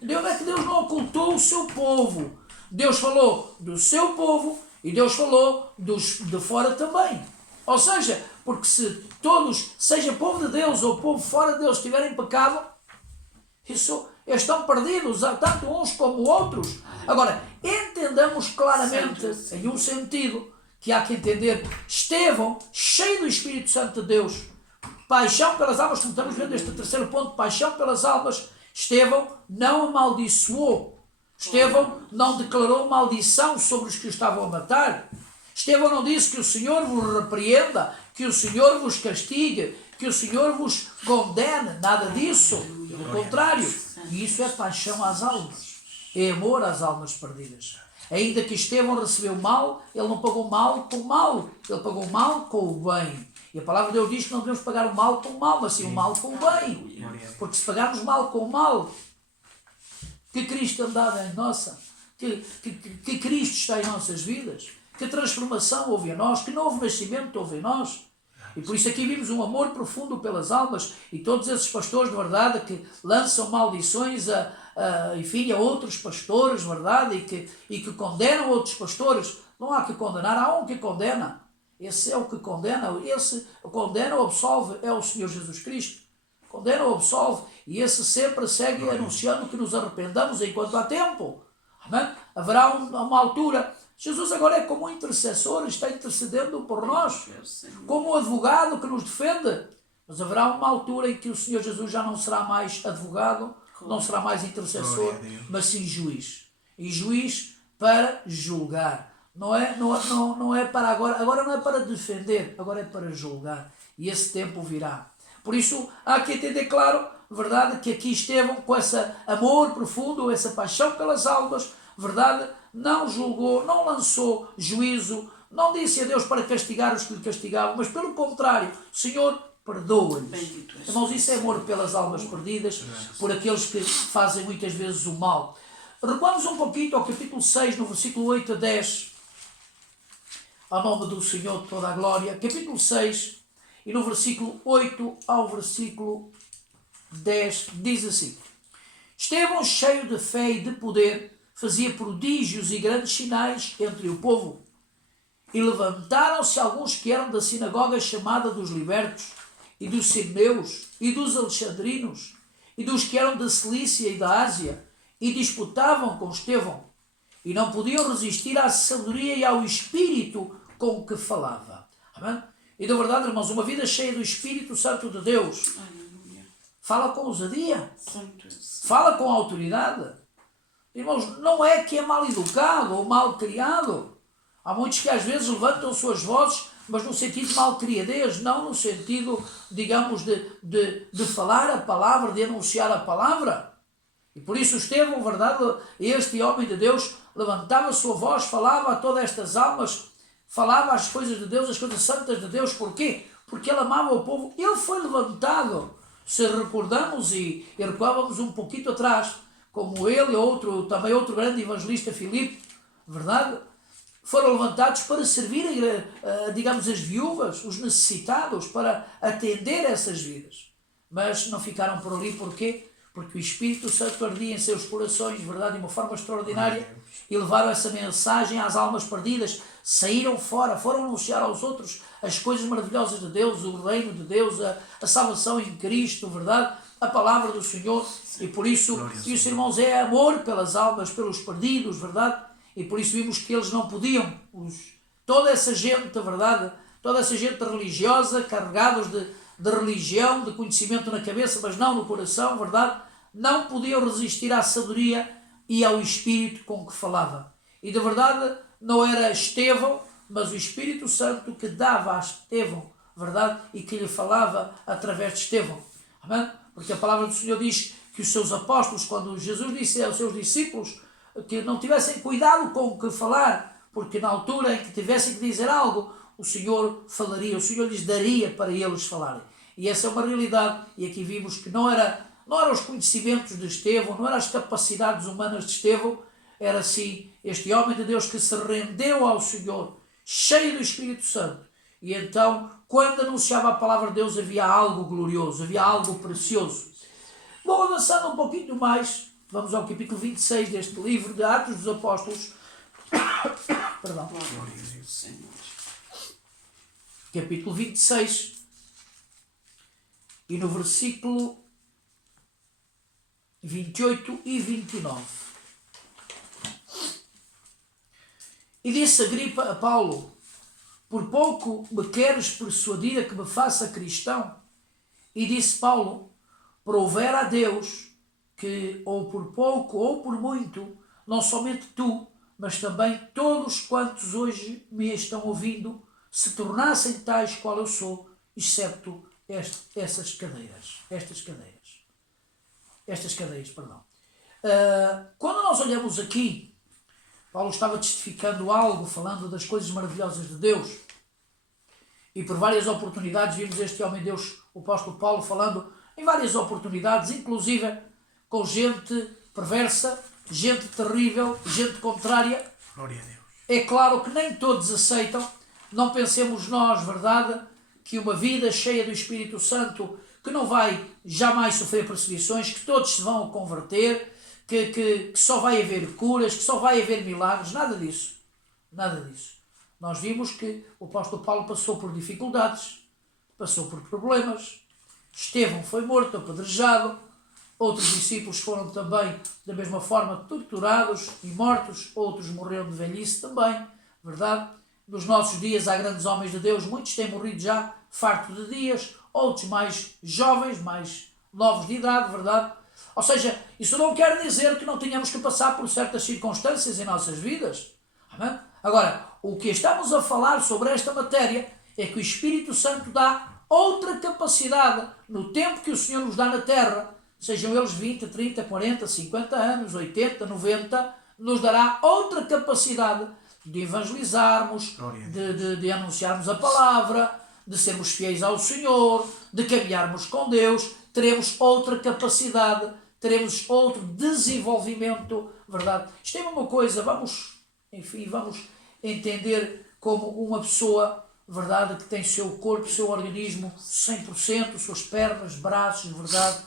Deus é que Deus não ocultou o seu povo. Deus falou do seu povo e Deus falou dos de fora também. Ou seja, porque se todos, seja povo de Deus ou povo fora de Deus, estiverem pecado, isso, estão perdidos, tanto uns como outros. Agora, entendamos claramente, em um sentido, que há que entender, Estevão, cheio do Espírito Santo de Deus, paixão pelas almas, como estamos vendo este terceiro ponto, paixão pelas almas, Estevão não amaldiçoou. Estevão não declarou maldição sobre os que o estavam a matar. Estevão não disse que o Senhor vos repreenda, que o Senhor vos castigue, que o Senhor vos condene, nada disso. Pelo contrário, isso é paixão às almas, é amor às almas perdidas. Ainda que Estevão recebeu mal, ele não pagou mal com mal, ele pagou mal com o bem. E a palavra de Deus diz que não devemos pagar o mal com o mal, mas sim o mal com o bem. Porque se pagarmos mal com o mal, que cristandade é nossa, que Cristo está em nossas vidas, que transformação houve em nós, que novo nascimento houve em nós. E por isso aqui vimos um amor profundo pelas almas, e todos esses pastores de verdade que lançam maldições enfim, a outros pastores, verdade, e que condenam outros pastores. Não há que condenar, há um que condena. Esse é o que condena, esse condena ou absolve é o Senhor Jesus Cristo. Condena ou absolve, e esse sempre segue anunciando que nos arrependamos enquanto há tempo. Amém? Haverá uma altura. Jesus agora é como um intercessor, está intercedendo por nós, como um advogado que nos defende. Mas haverá uma altura em que o Senhor Jesus já não será mais advogado, não será mais intercessor, mas sim juiz. E juiz para julgar. Não é para agora não é para defender, agora é para julgar. E esse tempo virá. Por isso, há que entender claro, verdade, que aqui Estevão, com esse amor profundo, essa paixão pelas almas, verdade, não julgou, não lançou juízo, não disse a Deus para castigar os que lhe castigavam, mas pelo contrário, Senhor, perdoa-lhes. Irmãos, isso é amor pelas almas perdidas, por aqueles que fazem muitas vezes o mal. Recuamos um pouquinho ao capítulo 6, no versículo 8 a 10, ao nome do Senhor de toda a glória, capítulo 6, e no versículo 8 ao versículo 10, diz assim: Estevão, cheio de fé e de poder, fazia prodígios e grandes sinais entre o povo. E levantaram-se alguns que eram da sinagoga chamada dos libertos, e dos sineus, e dos alexandrinos, e dos que eram da Cilícia e da Ásia, e disputavam com Estevão, e não podiam resistir à sabedoria e ao espírito com que falava. Amém? E da verdade, irmãos, uma vida cheia do Espírito Santo de Deus, fala com ousadia, fala com autoridade. Irmãos, não é que é mal educado ou mal criado. Há muitos que às vezes levantam suas vozes, mas no sentido de malcriadez, não no sentido, digamos, de falar a palavra, de anunciar a palavra. E por isso Estevão, verdade, este homem de Deus, levantava a sua voz, falava a todas estas almas, falava as coisas de Deus, as coisas santas de Deus. Porquê? Porque ele amava o povo. Ele foi levantado. Se recordamos e recuávamos um pouquinho atrás, como ele e também outro grande evangelista, Filipe, verdade? Foram levantados para servir, digamos, as viúvas, os necessitados, para atender essas vidas. Mas não ficaram por ali. Porquê? Porque o Espírito Santo ardia em seus corações, verdade, de uma forma extraordinária, e levaram essa mensagem às almas perdidas, saíram fora, foram anunciar aos outros as coisas maravilhosas de Deus, o reino de Deus, a salvação em Cristo, verdade, a palavra do Senhor. E por isso, irmãos, é amor pelas almas, pelos perdidos, verdade, e por isso vimos que eles não podiam, toda essa gente, verdade, toda essa gente religiosa, carregados de religião, de conhecimento na cabeça, mas não no coração, verdade, não podiam resistir à sabedoria e ao Espírito com que falava. E de verdade, não era Estevão, mas o Espírito Santo que dava a Estevão, verdade, e que lhe falava através de Estevão. Amém? Porque a palavra do Senhor diz que os seus apóstolos, quando Jesus disse aos seus discípulos que não tivessem cuidado com o que falar, porque na altura em que tivessem que dizer algo, o Senhor falaria, o Senhor lhes daria para eles falarem. E essa é uma realidade, e aqui vimos que não era não eram os conhecimentos de Estevão, não eram as capacidades humanas de Estevão, era assim este homem de Deus que se rendeu ao Senhor, cheio do Espírito Santo. E então, quando anunciava a palavra de Deus, havia algo glorioso, havia algo precioso. Vou avançando um pouquinho mais, vamos ao capítulo 26 deste livro de Atos dos Apóstolos. Perdão. Glória a Deus, Senhor. Capítulo 26. E no versículo 28 e 29. E disse Agripa a Paulo: por pouco me queres persuadir a que me faça cristão? E disse Paulo: provera a Deus que, ou por pouco ou por muito, não somente tu, mas também todos quantos hoje me estão ouvindo, se tornassem tais qual eu sou, excepto estas cadeiras. Quando nós olhamos aqui, Paulo estava testificando algo, falando das coisas maravilhosas de Deus. E por várias oportunidades vimos este homem de Deus, o apóstolo Paulo, falando em várias oportunidades, inclusive com gente perversa, gente terrível, gente contrária. Glória a Deus. É claro que nem todos aceitam. Não pensemos nós, verdade, que uma vida cheia do Espírito Santo, que não vai jamais sofrer perseguições, que todos se vão converter, que só vai haver curas, que só vai haver milagres, nada disso. Nada disso. Nós vimos que o apóstolo Paulo passou por dificuldades, passou por problemas. Estevão foi morto, apedrejado. Outros discípulos foram também, da mesma forma, torturados e mortos. Outros morreram de velhice também, verdade? Nos nossos dias há grandes homens de Deus, muitos têm morrido já farto de dias, outros mais jovens, mais novos de idade, verdade? Ou seja, isso não quer dizer que não tenhamos que passar por certas circunstâncias em nossas vidas. Amém? Agora, o que estamos a falar sobre esta matéria é que o Espírito Santo dá outra capacidade no tempo que o Senhor nos dá na terra, sejam eles 20, 30, 40, 50 anos, 80, 90, nos dará outra capacidade de evangelizarmos, de anunciarmos a palavra, de sermos fiéis ao Senhor, de caminharmos com Deus. Teremos outra capacidade, teremos outro desenvolvimento, verdade? Isto é uma coisa, vamos entender como uma pessoa, verdade, que tem o seu corpo, o seu organismo 100%, suas pernas, braços, verdade,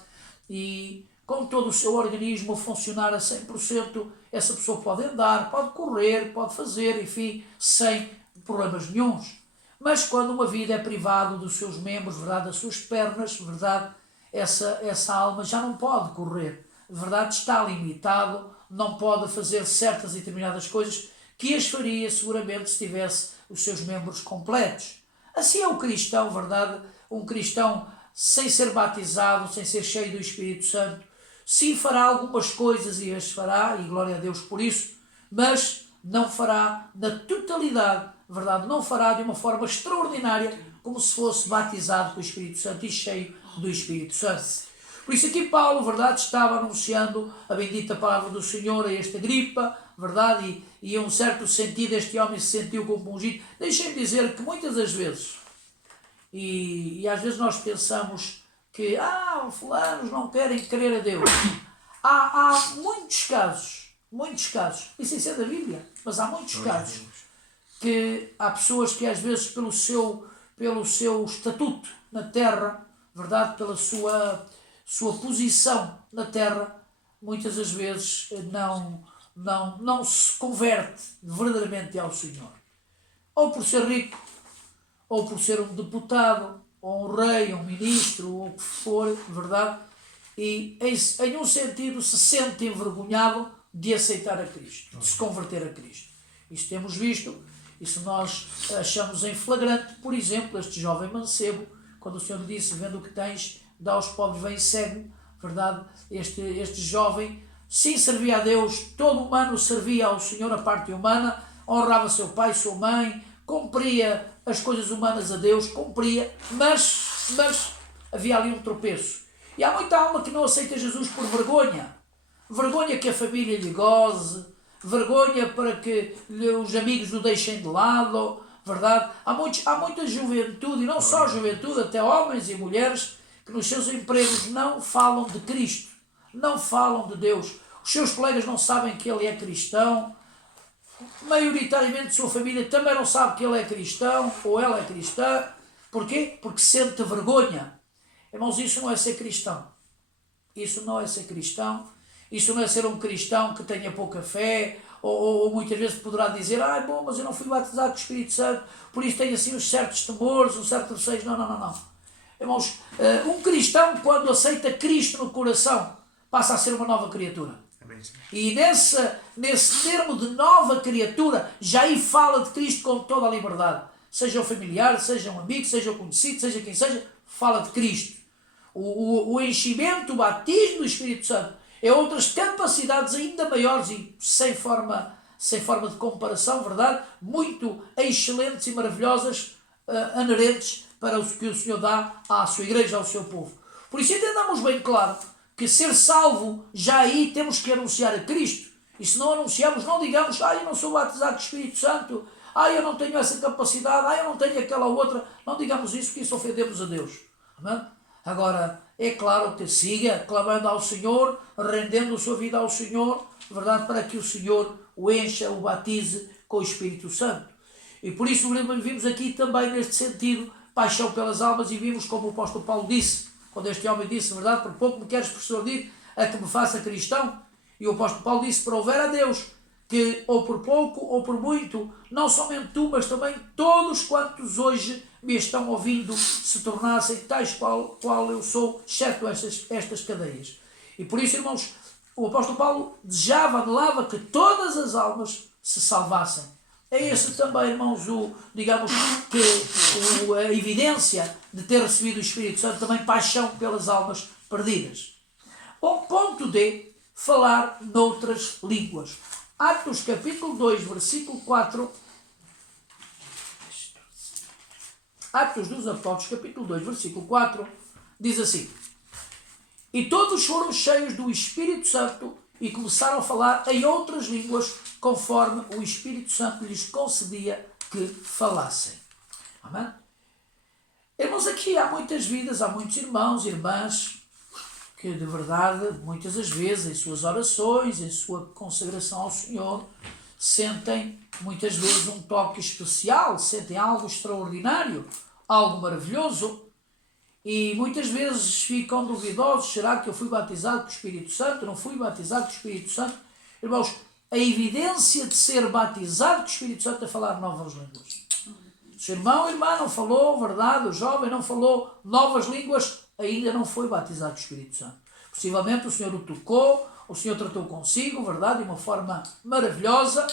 e com todo o seu organismo a funcionar a 100%, essa pessoa pode andar, pode correr, pode fazer, enfim, sem problemas nenhuns. Mas quando uma vida é privada dos seus membros, verdade, das suas pernas, verdade, essa alma já não pode correr, verdade, está limitado, não pode fazer certas e determinadas coisas que as faria seguramente se tivesse os seus membros completos. Assim é o cristão, verdade, um cristão sem ser batizado, sem ser cheio do Espírito Santo, sim fará algumas coisas e as fará, e glória a Deus por isso, mas não fará na totalidade, verdade, não fará de uma forma extraordinária, como se fosse batizado com o Espírito Santo e cheio do Espírito Santo. Por isso aqui Paulo, verdade, estava anunciando a bendita palavra do Senhor a esta Agripa, verdade, e em um certo sentido este homem se sentiu compungido. Deixem-me dizer que muitas das vezes, e às vezes nós pensamos que fulanos não querem crer a Deus. Há muitos casos, e sem ser da Bíblia, mas há muitos casos que há pessoas que às vezes pelo seu estatuto na terra, verdade, pela sua posição na terra, muitas das vezes não se converte verdadeiramente ao Senhor. Ou por ser rico, ou por ser um deputado, ou um rei, um ministro, ou o que for, verdade? E em um sentido se sente envergonhado de aceitar a Cristo, de se converter a Cristo. Isso temos visto, isso nós achamos em flagrante, por exemplo, este jovem mancebo, quando o Senhor lhe disse, vendo o que tens, dá aos pobres, vem e segue-me, verdade? Este jovem, sim, servia a Deus, todo humano servia ao Senhor, a parte humana, honrava seu pai, sua mãe, cumpria as coisas humanas a Deus, cumpria, mas havia ali um tropeço. E há muita alma que não aceita Jesus por vergonha que a família lhe goze, vergonha para que os amigos o deixem de lado, verdade? Há muita juventude, e não só juventude, até homens e mulheres, que nos seus empregos não falam de Cristo, não falam de Deus. Os seus colegas não sabem que ele é cristão, maioritariamente a sua família também não sabe que ele é cristão ou ela é cristã. Porquê? Porque sente vergonha. Irmãos, isso não é ser cristão. Isso não é ser cristão. Isso não é ser um cristão que tenha pouca fé, ou muitas vezes poderá dizer, bom, mas eu não fui batizado com o Espírito Santo, por isso tenho assim uns certos temores, uns certos receios. Não. Irmãos, um cristão, quando aceita Cristo no coração, passa a ser uma nova criatura. E nesse termo de nova criatura, já aí fala de Cristo com toda a liberdade. Seja o familiar, seja um amigo, seja o conhecido, seja quem seja, fala de Cristo. O enchimento, o batismo do Espírito Santo é outras capacidades ainda maiores e sem forma de comparação, verdade? Muito excelentes e maravilhosas, anerentes para o que o Senhor dá à sua igreja, ao seu povo. Por isso entendamos bem claro que ser salvo, já aí temos que anunciar a Cristo. E se não anunciamos, não digamos, eu não sou batizado com o Espírito Santo, eu não tenho essa capacidade, eu não tenho aquela outra. Não digamos isso, porque isso ofendemos a Deus. Amém? Agora, é claro que siga clamando ao Senhor, rendendo a sua vida ao Senhor, verdade, para que o Senhor o encha, o batize com o Espírito Santo. E por isso vimos aqui também neste sentido, paixão pelas almas, e vimos como o apóstolo Paulo disse, quando este homem disse, verdade, por pouco me queres persuadir a que me faça cristão. E o apóstolo Paulo disse, para houver a Deus, que ou por pouco ou por muito, não somente tu, mas também todos quantos hoje me estão ouvindo, se tornassem tais qual eu sou, exceto estas cadeias. E por isso, irmãos, o apóstolo Paulo desejava, anelava que todas as almas se salvassem. É esse também, irmãos, a evidência de ter recebido o Espírito Santo, também paixão pelas almas perdidas. Bom, ponto D, falar noutras línguas. Atos capítulo 2, versículo 4. Atos dos Apóstolos, capítulo 2, versículo 4, diz assim: E todos foram cheios do Espírito Santo e começaram a falar em outras línguas, conforme o Espírito Santo lhes concedia que falassem. Amém? Irmãos, aqui há muitas vidas, há muitos irmãos e irmãs que de verdade, muitas das vezes, em suas orações, em sua consagração ao Senhor, sentem muitas vezes um toque especial, sentem algo extraordinário, algo maravilhoso, e muitas vezes ficam duvidosos, será que eu fui batizado com o Espírito Santo? Não fui batizado com o Espírito Santo? Irmãos, a evidência de ser batizado com o Espírito Santo é falar novas línguas. Se o irmão ou irmã não falou, verdade, o jovem não falou novas línguas, ainda não foi batizado com o Espírito Santo. Possivelmente o Senhor o tocou, o Senhor tratou consigo, verdade, de uma forma maravilhosa,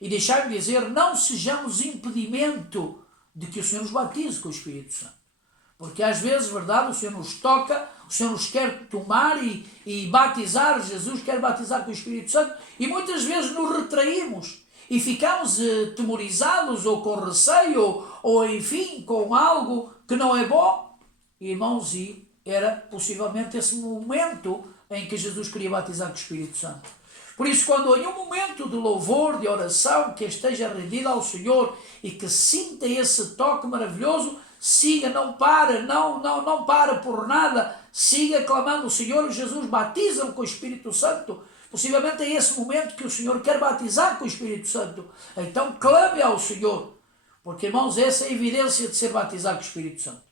e deixai-me dizer, não sejamos impedimento de que o Senhor nos batize com o Espírito Santo. Porque às vezes, verdade, o Senhor nos toca, o Senhor nos quer tomar e batizar, Jesus quer batizar com o Espírito Santo, e muitas vezes nos retraímos e ficamos temorizados ou com receio ou enfim, com algo que não é bom. Irmãos, e era possivelmente esse momento em que Jesus queria batizar com o Espírito Santo. Por isso, quando em um momento de louvor, de oração, que esteja rendido ao Senhor e que sinta esse toque maravilhoso, siga, não para, não para por nada, siga clamando o Senhor. Jesus batiza-o com o Espírito Santo. Possivelmente é esse momento que o Senhor quer batizar com o Espírito Santo. Então clame ao Senhor, porque, irmãos, essa é a evidência de ser batizado com o Espírito Santo.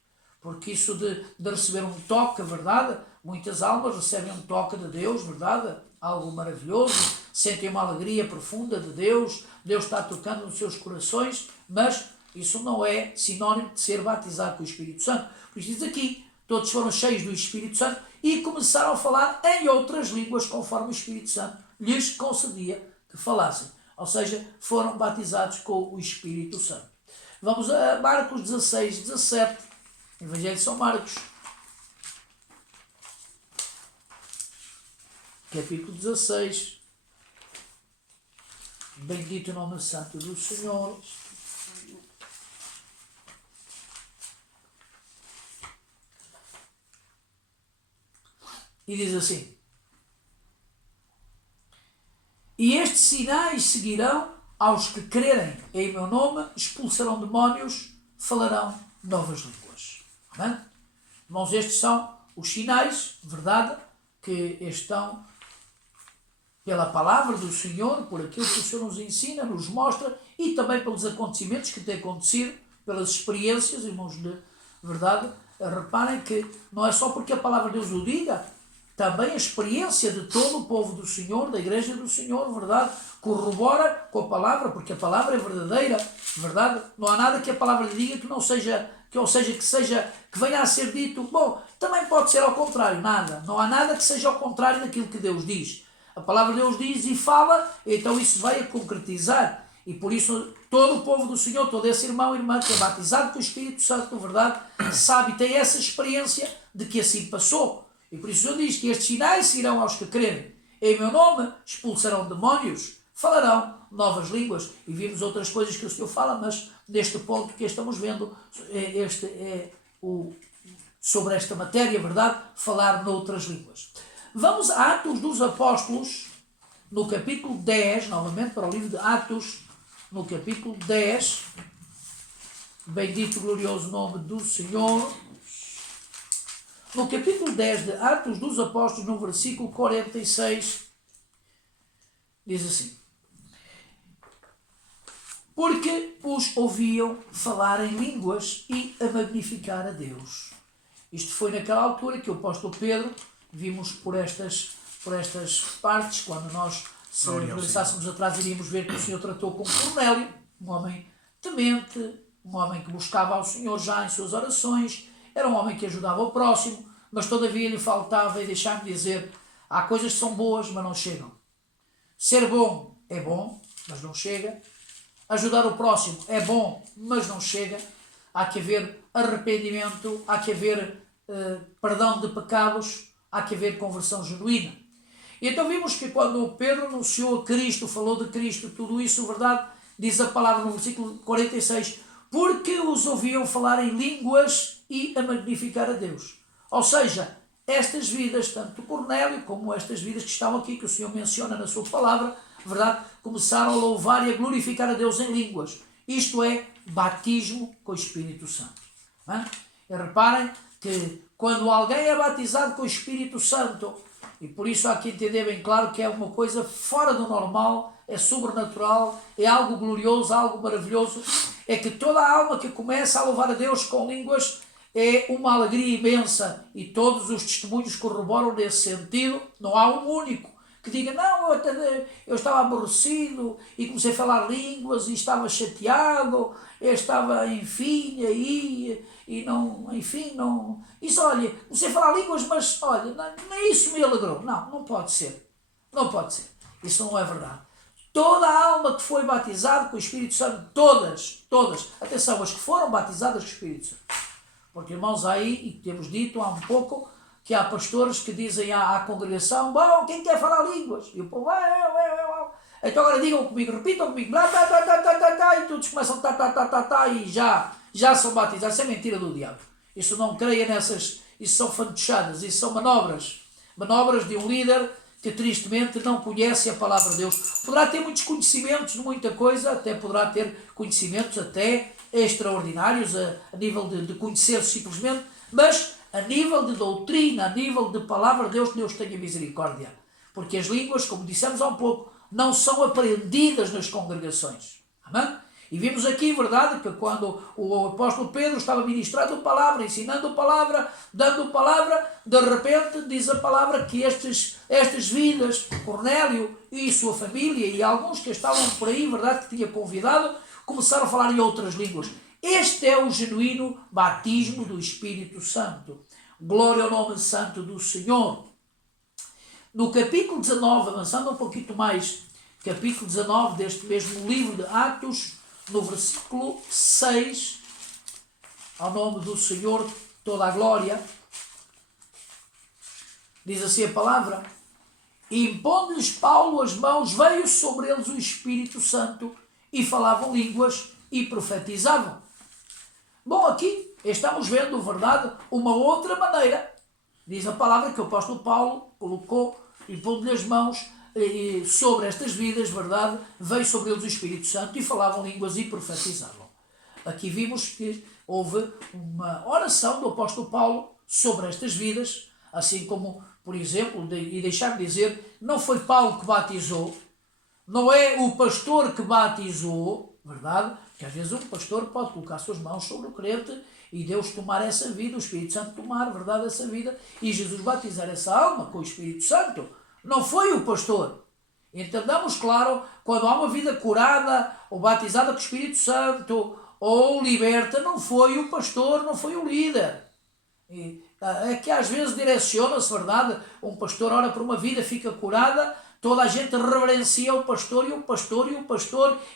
Porque isso de receber um toque, verdade? Muitas almas recebem um toque de Deus, verdade? Algo maravilhoso, sentem uma alegria profunda de Deus, Deus está tocando nos seus corações, mas isso não é sinónimo de ser batizado com o Espírito Santo. Por isso diz aqui, todos foram cheios do Espírito Santo e começaram a falar em outras línguas, conforme o Espírito Santo lhes concedia que falassem. Ou seja, foram batizados com o Espírito Santo. Vamos a Marcos 16, 17. Evangelho de São Marcos. Capítulo 16. Bendito o nome santo do Senhor. E diz assim: E estes sinais seguirão aos que crerem em meu nome, expulsarão demónios, falarão novas línguas. Amém? Irmãos, estes são os sinais, verdade, que estão pela palavra do Senhor, por aquilo que o Senhor nos ensina, nos mostra, e também pelos acontecimentos que têm acontecido, pelas experiências, irmãos de verdade. Reparem que não é só porque a palavra de Deus o diga, também a experiência de todo o povo do Senhor, da igreja do Senhor, verdade, corrobora com a palavra, porque a palavra é verdadeira, verdade. Não há nada que a palavra lhe diga que não seja, que venha a ser dito. Bom, também pode ser ao contrário, nada. Não há nada que seja ao contrário daquilo que Deus diz. A palavra de Deus diz e fala, então isso vai a concretizar. E por isso todo o povo do Senhor, todo esse irmão e irmã que é batizado com o Espírito Santo, verdade, sabe e tem essa experiência de que assim passou. E por isso o Senhor diz que estes sinais seguirão aos que crerem. Em meu nome expulsarão demónios, falarão novas línguas. E vimos outras coisas que o Senhor fala, mas neste ponto que estamos vendo, este é sobre esta matéria, verdade, falar noutras línguas. Vamos a Atos dos Apóstolos, no capítulo 10, novamente para o livro de Atos, no capítulo 10, bendito e glorioso nome do Senhor. No capítulo 10 de Atos dos Apóstolos, no versículo 46, diz assim: porque os ouviam falar em línguas e a magnificar a Deus. Isto foi naquela altura que o apóstolo Pedro, vimos por estas partes, quando nós, se regressássemos atrás, iríamos ver que o Senhor tratou com Cornélio, um homem temente, um homem que buscava ao Senhor já em suas orações, era um homem que ajudava o próximo, mas todavia lhe faltava, e deixar-me dizer, há coisas que são boas, mas não chegam. Ser bom é bom, mas não chega. Ajudar o próximo é bom, mas não chega. Há que haver arrependimento, há que haver perdão de pecados, há que haver conversão genuína. E então vimos que quando Pedro anunciou a Cristo, falou de Cristo, tudo isso, verdade, diz a palavra no versículo 46, porque os ouviam falar em línguas e a magnificar a Deus. Ou seja, estas vidas, tanto Cornélio como estas vidas que estão aqui, que o Senhor menciona na sua palavra, verdade, começaram a louvar e a glorificar a Deus em línguas. Isto é batismo com o Espírito Santo. E reparem que quando alguém é batizado com o Espírito Santo, e por isso há que entender bem claro que é uma coisa fora do normal, é sobrenatural, é algo glorioso, algo maravilhoso, é que toda a alma que começa a louvar a Deus com línguas é uma alegria imensa, e todos os testemunhos corroboram nesse sentido. Não há um único que diga, não, eu estava aborrecido e comecei a falar línguas e estava chateado, eu estava, enfim, aí, e não, enfim, não... Isso, olha, comecei a falar línguas, mas, olha, nem isso me alegrou. Não, não pode ser. Não pode ser. Isso não é verdade. Toda a alma que foi batizada com o Espírito Santo, todas, atenção, as que foram batizadas com o Espírito Santo. Porque, irmãos, aí, e temos dito há um pouco, que há pastores que dizem à congregação, bom, quem quer falar línguas? E o povo, eu. Então agora digam comigo, repitam comigo, e todos começam e já são batizados. Isso é mentira do diabo. Isso não creia nessas, isso são fantochadas, isso são manobras de um líder que tristemente não conhece a palavra de Deus. Poderá ter muitos conhecimentos de muita coisa, até poderá ter conhecimentos até extraordinários a nível de conhecer simplesmente, mas a nível de doutrina, a nível de palavra de Deus, que Deus tenha misericórdia. Porque as línguas, como dissemos há um pouco, não são aprendidas nas congregações. Amém? E vimos aqui, verdade, que quando o apóstolo Pedro estava ministrando a palavra, ensinando a palavra, dando a palavra, de repente diz a palavra que estas vidas, Cornélio e sua família e alguns que estavam por aí, verdade, que tinha convidado, começaram a falar em outras línguas. Este é o genuíno batismo do Espírito Santo. Glória ao nome santo do Senhor. No capítulo 19, avançando um pouquinho mais, capítulo 19 deste mesmo livro de Atos, no versículo 6, ao nome do Senhor, toda a glória, diz assim a palavra, e impondo-lhes Paulo as mãos, veio sobre eles o Espírito Santo, e falavam línguas e profetizavam. Bom, aqui estamos vendo, verdade, uma outra maneira. Diz a palavra que o apóstolo Paulo colocou, impondo-lhe as mãos sobre estas vidas, verdade, veio sobre eles o Espírito Santo e falavam línguas e profetizavam. Aqui vimos que houve uma oração do apóstolo Paulo, sobre estas vidas, assim como, por exemplo, e deixar-me dizer, não foi Paulo que batizou, não é o pastor que batizou, verdade? Porque às vezes um pastor pode colocar suas mãos sobre o crente e Deus tomar essa vida, o Espírito Santo tomar, verdade, essa vida, e Jesus batizar essa alma com o Espírito Santo. Não foi o pastor. Entendamos, claro, quando há uma vida curada, ou batizada com o Espírito Santo, ou liberta, não foi o pastor, não foi o líder. É que às vezes direciona-se, verdade? Um pastor ora por uma vida, fica curada, toda a gente reverencia o pastor,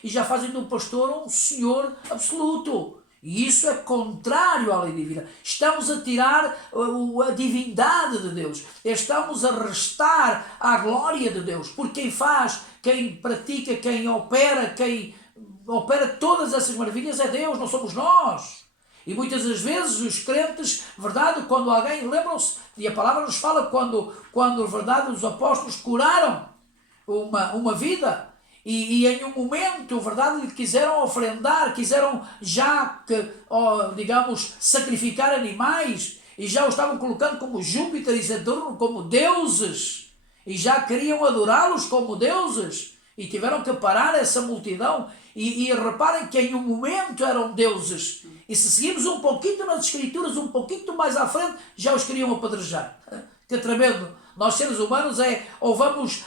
e já fazem do pastor um senhor absoluto. E isso é contrário à lei divina. Estamos a tirar a divindade de Deus. Estamos a restar a glória de Deus. Porque quem faz, quem pratica, quem opera todas essas maravilhas é Deus, não somos nós. E muitas das vezes os crentes, verdade, quando alguém, lembram-se, e a palavra nos fala quando verdade, os apóstolos curaram uma vida, e em um momento, verdade, quiseram ofrendar, quiseram já, digamos, sacrificar animais, e já o estavam colocando como Júpiter e Saturno, como deuses, e já queriam adorá-los como deuses, e tiveram que parar essa multidão, e reparem que em um momento eram deuses, e se seguimos um pouquinho nas Escrituras, um pouquinho mais à frente, já os queriam apedrejar. Que tremendo! Nós seres humanos ou vamos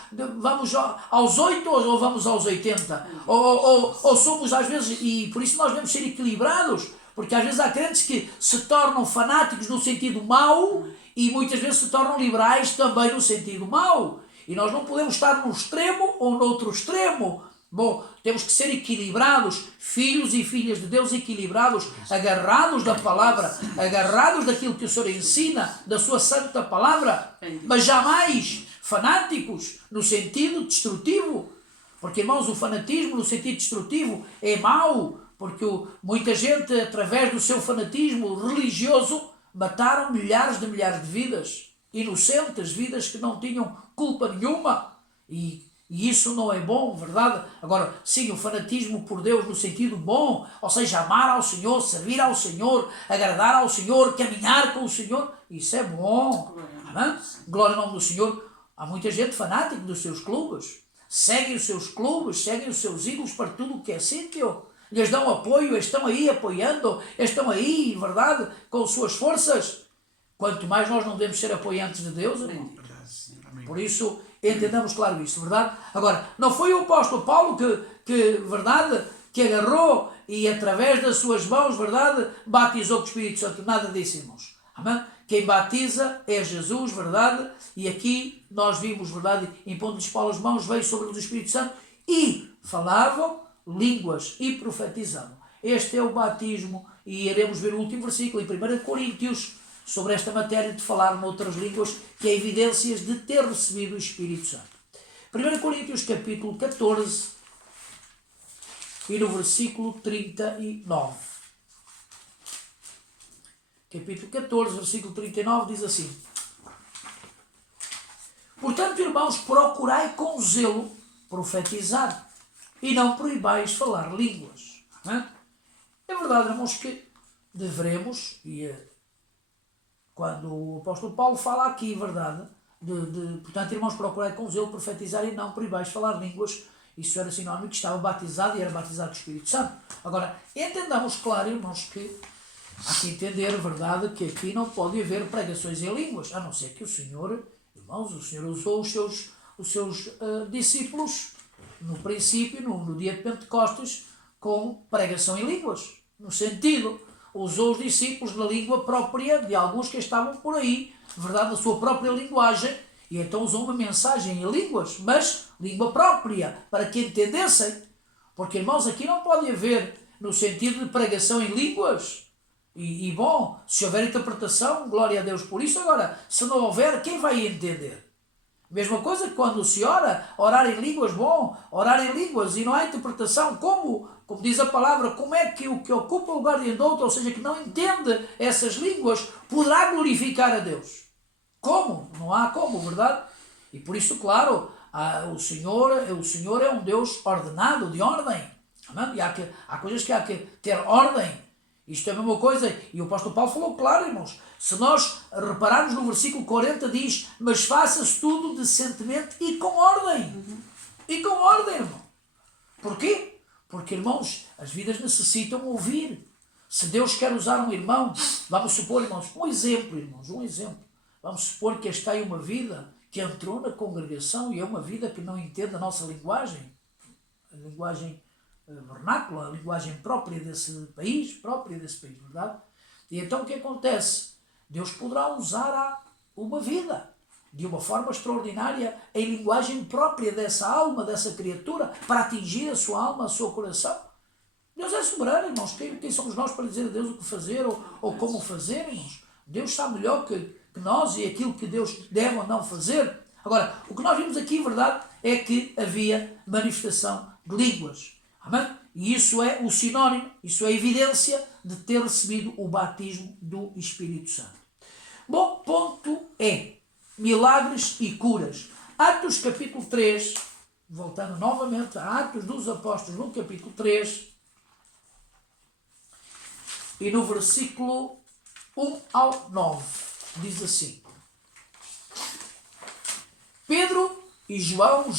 aos 8 ou vamos aos 80. Ou somos às vezes, e por isso nós devemos ser equilibrados, porque às vezes há crentes que se tornam fanáticos no sentido mau e muitas vezes se tornam liberais também no sentido mau. E nós não podemos estar num extremo ou no outro extremo. Bom, temos que ser equilibrados, filhos e filhas de Deus equilibrados, agarrados da palavra, agarrados daquilo que o Senhor ensina, da sua santa palavra, mas jamais fanáticos no sentido destrutivo. Porque, irmãos, o fanatismo no sentido destrutivo é mau, porque muita gente, através do seu fanatismo religioso, mataram milhares de vidas, inocentes, vidas que não tinham culpa nenhuma, e isso não é bom, verdade? Agora, sim, o fanatismo por Deus no sentido bom, ou seja, amar ao Senhor, servir ao Senhor, agradar ao Senhor, caminhar com o Senhor, isso é bom. Amém? Glória ao nome do Senhor. Há muita gente fanática dos seus clubes, seguem os seus clubes, seguem os seus ídolos para tudo o que é sítio, lhes dão apoio, estão aí apoiando, estão aí, verdade, com suas forças. Quanto mais nós não devemos ser apoiantes de Deus, irmão. Por isso, entendamos claro isso, verdade? Agora, não foi o apóstolo Paulo verdade, que agarrou e através das suas mãos, verdade, batizou com o Espírito Santo. Nada disso, irmãos. Amém? Quem batiza é Jesus, verdade? E aqui nós vimos, verdade, impondo-lhes Paulo as mãos, veio sobre eles o Espírito Santo e falavam línguas e profetizavam. Este é o batismo, e iremos ver o último versículo em 1 Coríntios, sobre esta matéria de falar noutras línguas, que é evidências de ter recebido o Espírito Santo. 1 Coríntios capítulo 14 e no versículo 39. Capítulo 14, versículo 39 diz assim: Portanto, irmãos, procurai com zelo profetizar e não proibais falar línguas. É verdade, irmãos, que devemos, quando o apóstolo Paulo fala aqui, verdade, portanto, irmãos, procurai com zelo profetizar e não proibais falar línguas, isso era sinónimo que estava batizado e era batizado com o Espírito Santo. Agora, entendamos claro, irmãos, que há que entender, verdade, que aqui não pode haver pregações em línguas, a não ser que o Senhor, irmãos, o Senhor usou os seus discípulos, no princípio, no dia de Pentecostes, com pregação em línguas, no sentido, usou os discípulos na língua própria de alguns que estavam por aí, verdade, na sua própria linguagem, e então usou uma mensagem em línguas, mas língua própria, para que entendessem. Porque, irmãos, aqui não pode haver no sentido de pregação em línguas. E bom, se houver interpretação, glória a Deus por isso. Agora, se não houver, quem vai entender? Mesma coisa que quando se ora, orar em línguas, bom, orar em línguas e não há interpretação, como diz a palavra, como é que o que ocupa o lugar de outro, ou seja, que não entende essas línguas, poderá glorificar a Deus? Como? Não há como, verdade? E por isso, claro, o Senhor é um Deus ordenado, de ordem. Amém? E há coisas que há que ter ordem. Isto é a mesma coisa, e o apóstolo Paulo falou claro, irmãos. Se nós repararmos no versículo 40, diz: mas faça-se tudo decentemente e com ordem. E com ordem, irmão. Porquê? Porque, irmãos, as vidas necessitam ouvir. Se Deus quer usar um irmão, vamos supor, irmãos, um exemplo, irmãos, um exemplo. Vamos supor que esta é uma vida que entrou na congregação e é uma vida que não entende a nossa linguagem, a linguagem vernácula, a linguagem própria desse país, verdade? E então o que acontece? Deus poderá usar uma vida de uma forma extraordinária em linguagem própria dessa alma, dessa criatura, para atingir a sua alma, o seu coração. Deus é soberano, irmãos. Quem somos nós para dizer a Deus o que fazer ou como fazer, irmãos? Deus sabe melhor que nós e aquilo que Deus deve ou não fazer. Agora, o que nós vimos aqui, verdade, é que havia manifestação de línguas. Amém? E isso é o sinónimo, isso é a evidência de ter recebido o batismo do Espírito Santo. Bom, ponto é milagres e curas. Atos capítulo 3, voltando novamente a Atos dos Apóstolos no capítulo 3, e no versículo 1 ao 9, diz assim: Pedro e João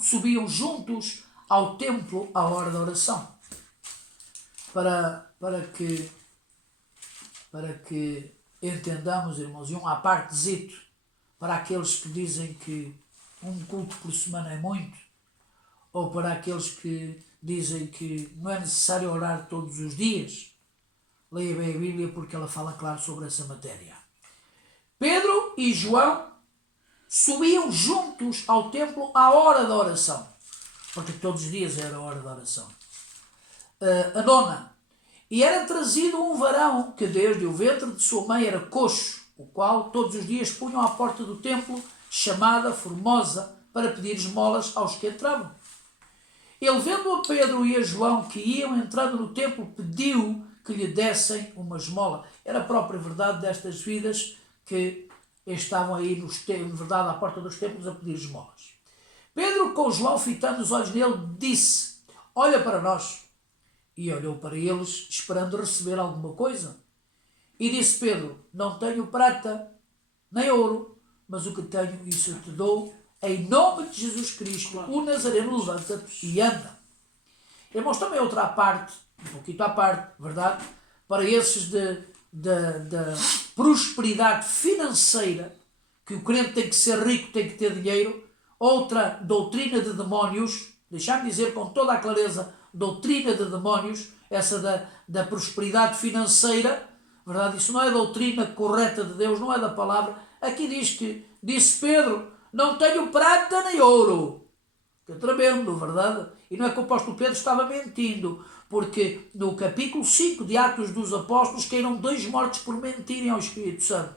subiam juntos ao templo à hora da oração. Para que entendamos, irmãos, e um à partezito, para aqueles que dizem que um culto por semana é muito, ou para aqueles que dizem que não é necessário orar todos os dias, leia bem a Bíblia porque ela fala claro sobre essa matéria. Pedro e João subiam juntos ao templo à hora da oração, porque todos os dias era a hora da oração. A nona: e era trazido um varão que desde o ventre de sua mãe era coxo, o qual todos os dias punham à porta do templo, chamada Formosa, para pedir esmolas aos que entravam. Ele, vendo a Pedro e a João que iam entrando no templo, pediu que lhe dessem uma esmola. Era a própria verdade destas vidas que estavam aí, verdade, à porta dos templos a pedir esmolas. Pedro, com João fitando os olhos nele, disse: olha para nós. E olhou para eles, esperando receber alguma coisa. E disse Pedro: não tenho prata, nem ouro, mas o que tenho, isso eu te dou. Em nome de Jesus Cristo, o Nazareno, levanta-te e anda. Irmãos, também outra parte, um pouquinho à parte, verdade? Para esses da prosperidade financeira, que o crente tem que ser rico, tem que ter dinheiro. Outra doutrina de demónios, deixar-me dizer com toda a clareza, doutrina de demónios, essa da prosperidade financeira, verdade? Isso não é a doutrina correta de Deus, não é da palavra. Aqui disse Pedro: não tenho prata nem ouro. Que é tremendo, verdade? E não é que o apóstolo Pedro estava mentindo, porque no capítulo 5 de Atos dos Apóstolos caíram 2 mortos por mentirem ao Espírito Santo.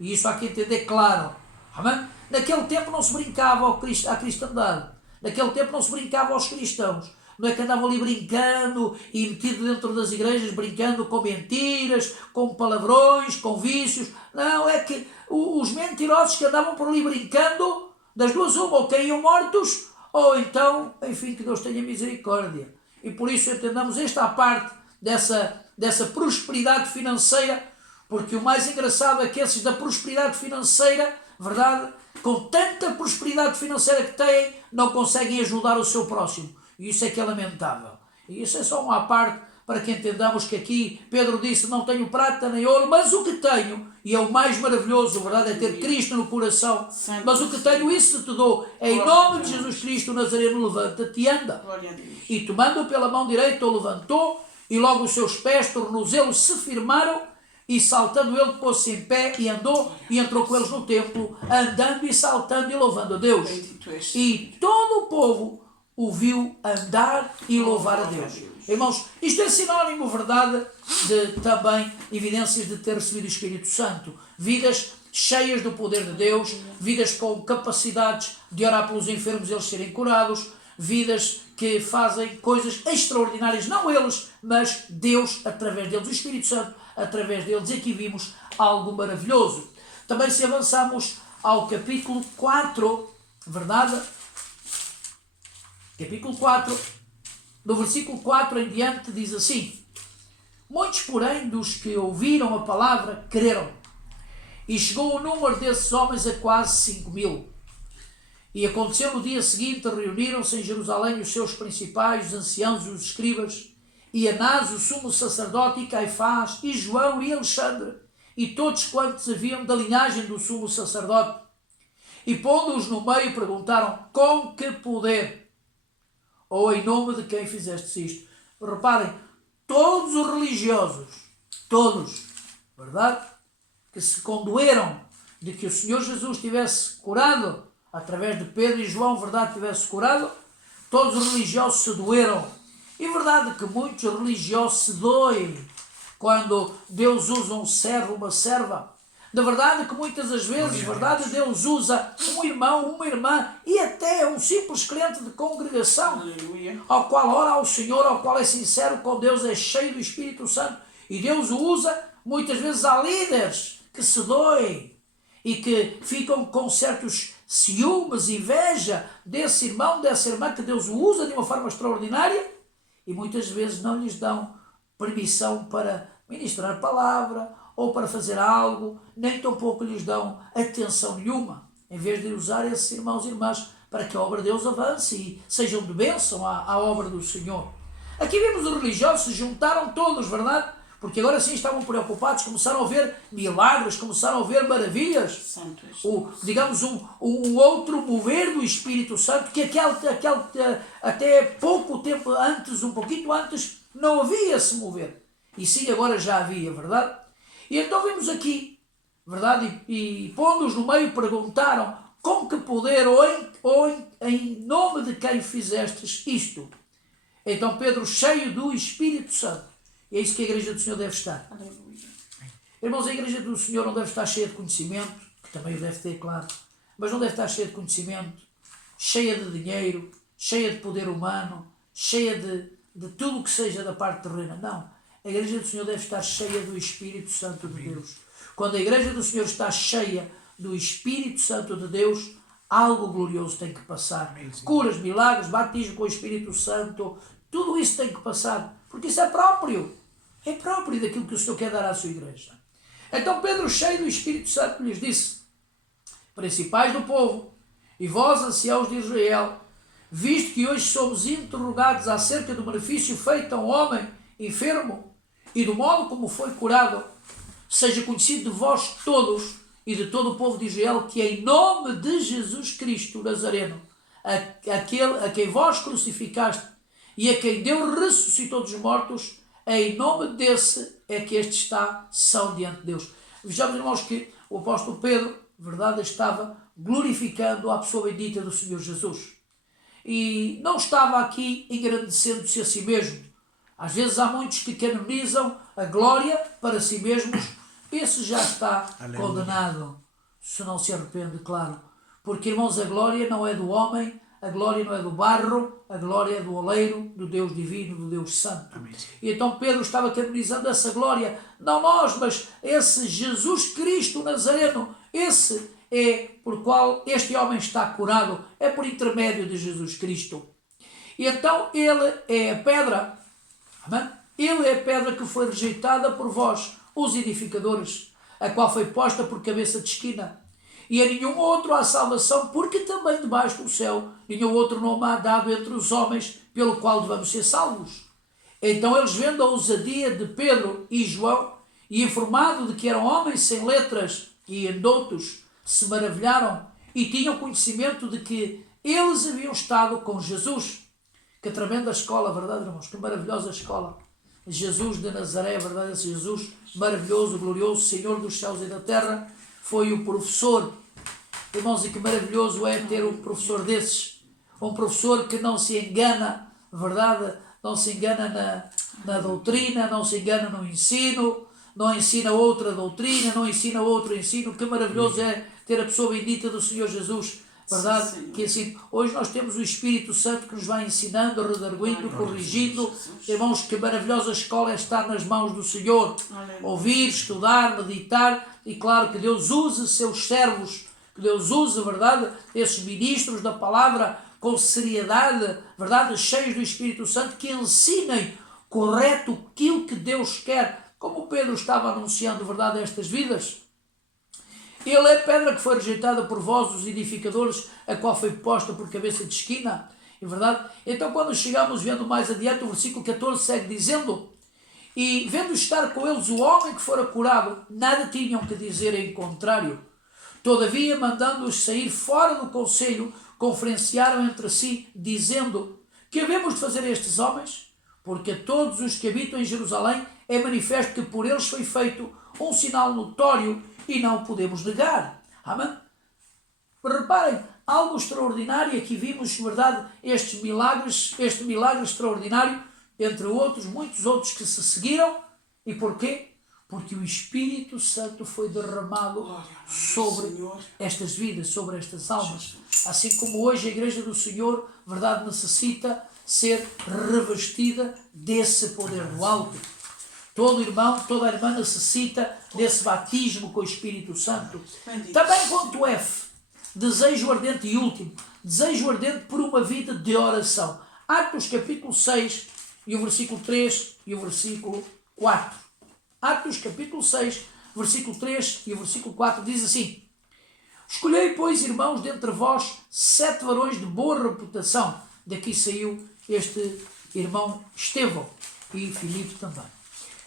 E isso há que entender claro. Amém? Naquele tempo não se brincava à cristandade. Naquele tempo não se brincava aos cristãos. Não é que andavam ali brincando e metido dentro das igrejas, brincando com mentiras, com palavrões, com vícios. Não, é que os mentirosos que andavam por ali brincando, das duas uma, ou caíam mortos, ou então, enfim, que Deus tenha misericórdia. E por isso entendamos esta parte dessa prosperidade financeira, porque o mais engraçado é que esses da prosperidade financeira, verdade, com tanta prosperidade financeira que têm, não conseguem ajudar o seu próximo. E isso é que é lamentável. E isso é só uma parte para que entendamos que aqui Pedro disse: não tenho prata nem ouro, mas o que tenho, e é o mais maravilhoso, verdade, é ter Cristo no coração. Mas o que tenho, isso te dou. Em nome de Jesus Cristo, o Nazareno, levanta-te e anda. E tomando-o pela mão direita, o levantou, e logo os seus pés, tornozelos, se firmaram, e saltando ele, pôs-se em pé e andou, e entrou com eles no templo, andando e saltando e louvando a Deus. E todo o povo o viu andar e louvar a Deus. Irmãos, isto é sinónimo, verdade, de também evidências de ter recebido o Espírito Santo. Vidas cheias do poder de Deus, vidas com capacidades de orar pelos enfermos e eles serem curados, vidas que fazem coisas extraordinárias, não eles, mas Deus através deles, o Espírito Santo através deles. E aqui vimos algo maravilhoso. Também, se avançarmos ao capítulo 4, verdade? Capítulo 4, do versículo 4 em diante, diz assim: muitos, porém, dos que ouviram a palavra, creram. E chegou o número desses homens a quase 5.000. E aconteceu no dia seguinte, reuniram-se em Jerusalém os seus principais, os anciãos e os escribas, e Anás, o sumo sacerdote, e Caifás, e João, e Alexandre, e todos quantos haviam da linhagem do sumo sacerdote. E pondo-os no meio, perguntaram: com que poder? Ou em nome de quem fizeste isto? Reparem, todos os religiosos, todos, verdade? Que se condoeram de que o Senhor Jesus tivesse curado, através de Pedro e João, verdade, tivesse curado, todos os religiosos se doeram. E verdade que muitos religiosos se doem quando Deus usa um servo, uma serva. Da verdade que muitas das vezes, verdade, Deus usa um irmão, uma irmã e até um simples crente de congregação, ao qual ora ao Senhor, ao qual é sincero com Deus, é cheio do Espírito Santo. E Deus o usa, muitas vezes há líderes que se doem e que ficam com certos ciúmes, inveja desse irmão, dessa irmã, que Deus o usa de uma forma extraordinária, e muitas vezes não lhes dão permissão para ministrar a palavra ou para fazer algo, nem tampouco lhes dão atenção nenhuma, em vez de usar esses irmãos e irmãs para que a obra de Deus avance e sejam de bênção à obra do Senhor. Aqui vemos os religiosos se juntaram todos, verdade? Porque agora sim estavam preocupados, começaram a ver milagres, começaram a ver maravilhas, digamos um outro mover do Espírito Santo, que até pouco tempo antes, um pouquinho antes, não havia esse mover. E sim, agora já havia, verdade? E então vemos aqui, verdade? E pondo-os no meio, perguntaram: com que poder ou em nome de quem fizestes isto? Então Pedro, cheio do Espírito Santo, e é isso que a igreja do Senhor deve estar. Aleluia. Irmãos, a igreja do Senhor não deve estar cheia de conhecimento, que também o deve ter, claro, mas não deve estar cheia de conhecimento, cheia de dinheiro, cheia de poder humano, cheia de tudo que seja da parte terrena. Não. A igreja do Senhor deve estar cheia do Espírito Santo de Deus. Quando a igreja do Senhor está cheia do Espírito Santo de Deus, algo glorioso tem que passar. Curas, milagres, batismo com o Espírito Santo, tudo isso tem que passar, porque isso é próprio daquilo que o Senhor quer dar à sua igreja. Então Pedro, cheio do Espírito Santo, lhes disse: principais do povo, e vós, anciãos de Israel, visto que hoje somos interrogados acerca do benefício feito a um homem enfermo e do modo como foi curado, seja conhecido de vós todos e de todo o povo de Israel que em nome de Jesus Cristo Nazareno, aquele a quem vós crucificaste e a quem Deus ressuscitou dos mortos, em nome desse é que este está são diante de Deus. Vejamos, irmãos, que o apóstolo Pedro, verdade, estava glorificando a pessoa bendita do Senhor Jesus. E não estava aqui engrandecendo-se a si mesmo. Às vezes há muitos que canonizam a glória para si mesmos. Esse já está condenado, se não se arrepende, claro. Porque, irmãos, a glória não é do homem, a glória não é do barro, a glória é do oleiro, do Deus divino, do Deus santo. Amém. E então Pedro estava canonizando essa glória, não nós, mas esse Jesus Cristo Nazareno, esse é por qual este homem está curado, é por intermédio de Jesus Cristo. E então ele é a pedra, amém? Ele é a pedra que foi rejeitada por vós, os edificadores, a qual foi posta por cabeça de esquina. E a nenhum outro há salvação, porque também debaixo do céu nenhum outro nome há dado entre os homens, pelo qual devemos ser salvos. Então eles, vendo a ousadia de Pedro e João, e informado de que eram homens sem letras e endoutos, se maravilharam e tinham conhecimento de que eles haviam estado com Jesus. Que tremenda escola, verdade, irmãos? Que maravilhosa escola. Jesus de Nazaré, verdade, esse Jesus maravilhoso, glorioso, Senhor dos céus e da terra, foi o professor. Irmãos, e que maravilhoso é ter um professor desses. Um professor que não se engana, verdade, não se engana na doutrina, não se engana no ensino, não ensina outra doutrina, não ensina outro ensino. Que maravilhoso é ter a pessoa bendita do Senhor Jesus, verdade? Sim, que assim, hoje nós temos o Espírito Santo que nos vai ensinando, redarguindo, corrigindo. Irmãos, que maravilhosa escola é estar nas mãos do Senhor. Ouvir, estudar, meditar, e claro que Deus use seus servos, que Deus use, verdade, esses ministros da palavra com seriedade, verdade, cheios do Espírito Santo, que ensinem correto aquilo que Deus quer, como Pedro estava anunciando, verdade, estas vidas. Ele é pedra que foi rejeitada por vós, os edificadores, a qual foi posta por cabeça de esquina. É verdade? Então, quando chegamos vendo mais adiante, o versículo 14 segue dizendo: e vendo estar com eles o homem que fora curado, nada tinham que dizer em contrário. Todavia, mandando-os sair fora do conselho, conferenciaram entre si, dizendo: que havemos de fazer a estes homens? Porque a todos os que habitam em Jerusalém é manifesto que por eles foi feito um sinal notório e não o podemos negar. Amém? Reparem, algo extraordinário, aqui vimos, verdade, este milagre extraordinário, entre outros, muitos outros que se seguiram. E porquê? Porque o Espírito Santo foi derramado sobre estas vidas, sobre estas almas. Assim como hoje a Igreja do Senhor, verdade, necessita ser revestida desse poder do alto. Todo irmão, toda irmã necessita desse batismo com o Espírito Santo. Também ponto F, desejo ardente e último, desejo ardente por uma vida de oração. Atos capítulo 6 e o versículo 3 e o versículo 4. Atos capítulo 6, versículo 3 e o versículo 4 diz assim: escolhei, pois, irmãos, dentre vós 7 varões de boa reputação. Daqui saiu este irmão Estevão e Filipe também.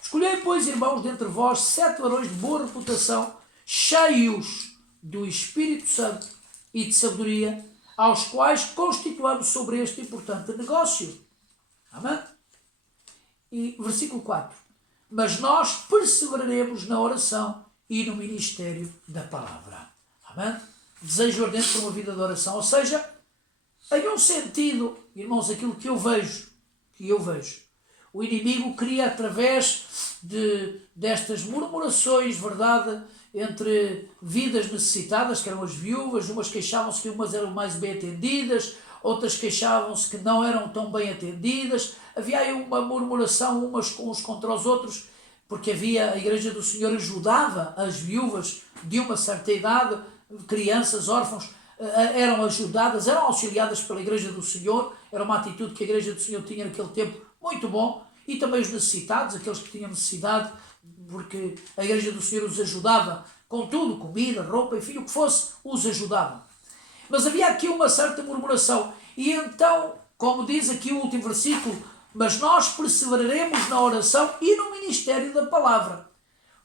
Escolhei, pois, irmãos, dentre vós 7 varões de boa reputação, cheios do Espírito Santo e de sabedoria, aos quais constituamos sobre este importante negócio. Amém? E versículo 4. Mas nós perseveraremos na oração e no ministério da palavra. Amém? Desejo ardente por uma vida de oração. Ou seja, em um sentido, irmãos, aquilo que eu vejo, o inimigo queria, através destas murmurações, verdade, entre vidas necessitadas, que eram as viúvas, umas queixavam-se que umas eram mais bem atendidas, outras queixavam-se que não eram tão bem atendidas. Havia aí uma murmuração uns contra os outros, porque a Igreja do Senhor ajudava as viúvas de uma certa idade, crianças, órfãos, eram ajudadas, eram auxiliadas pela Igreja do Senhor. Era uma atitude que a Igreja do Senhor tinha naquele tempo muito bom. E também os necessitados, aqueles que tinham necessidade, porque a Igreja do Senhor os ajudava com tudo, comida, roupa, enfim, o que fosse, os ajudava. Mas havia aqui uma certa murmuração. E então, como diz aqui o último versículo, mas nós perseveraremos na oração e no ministério da palavra.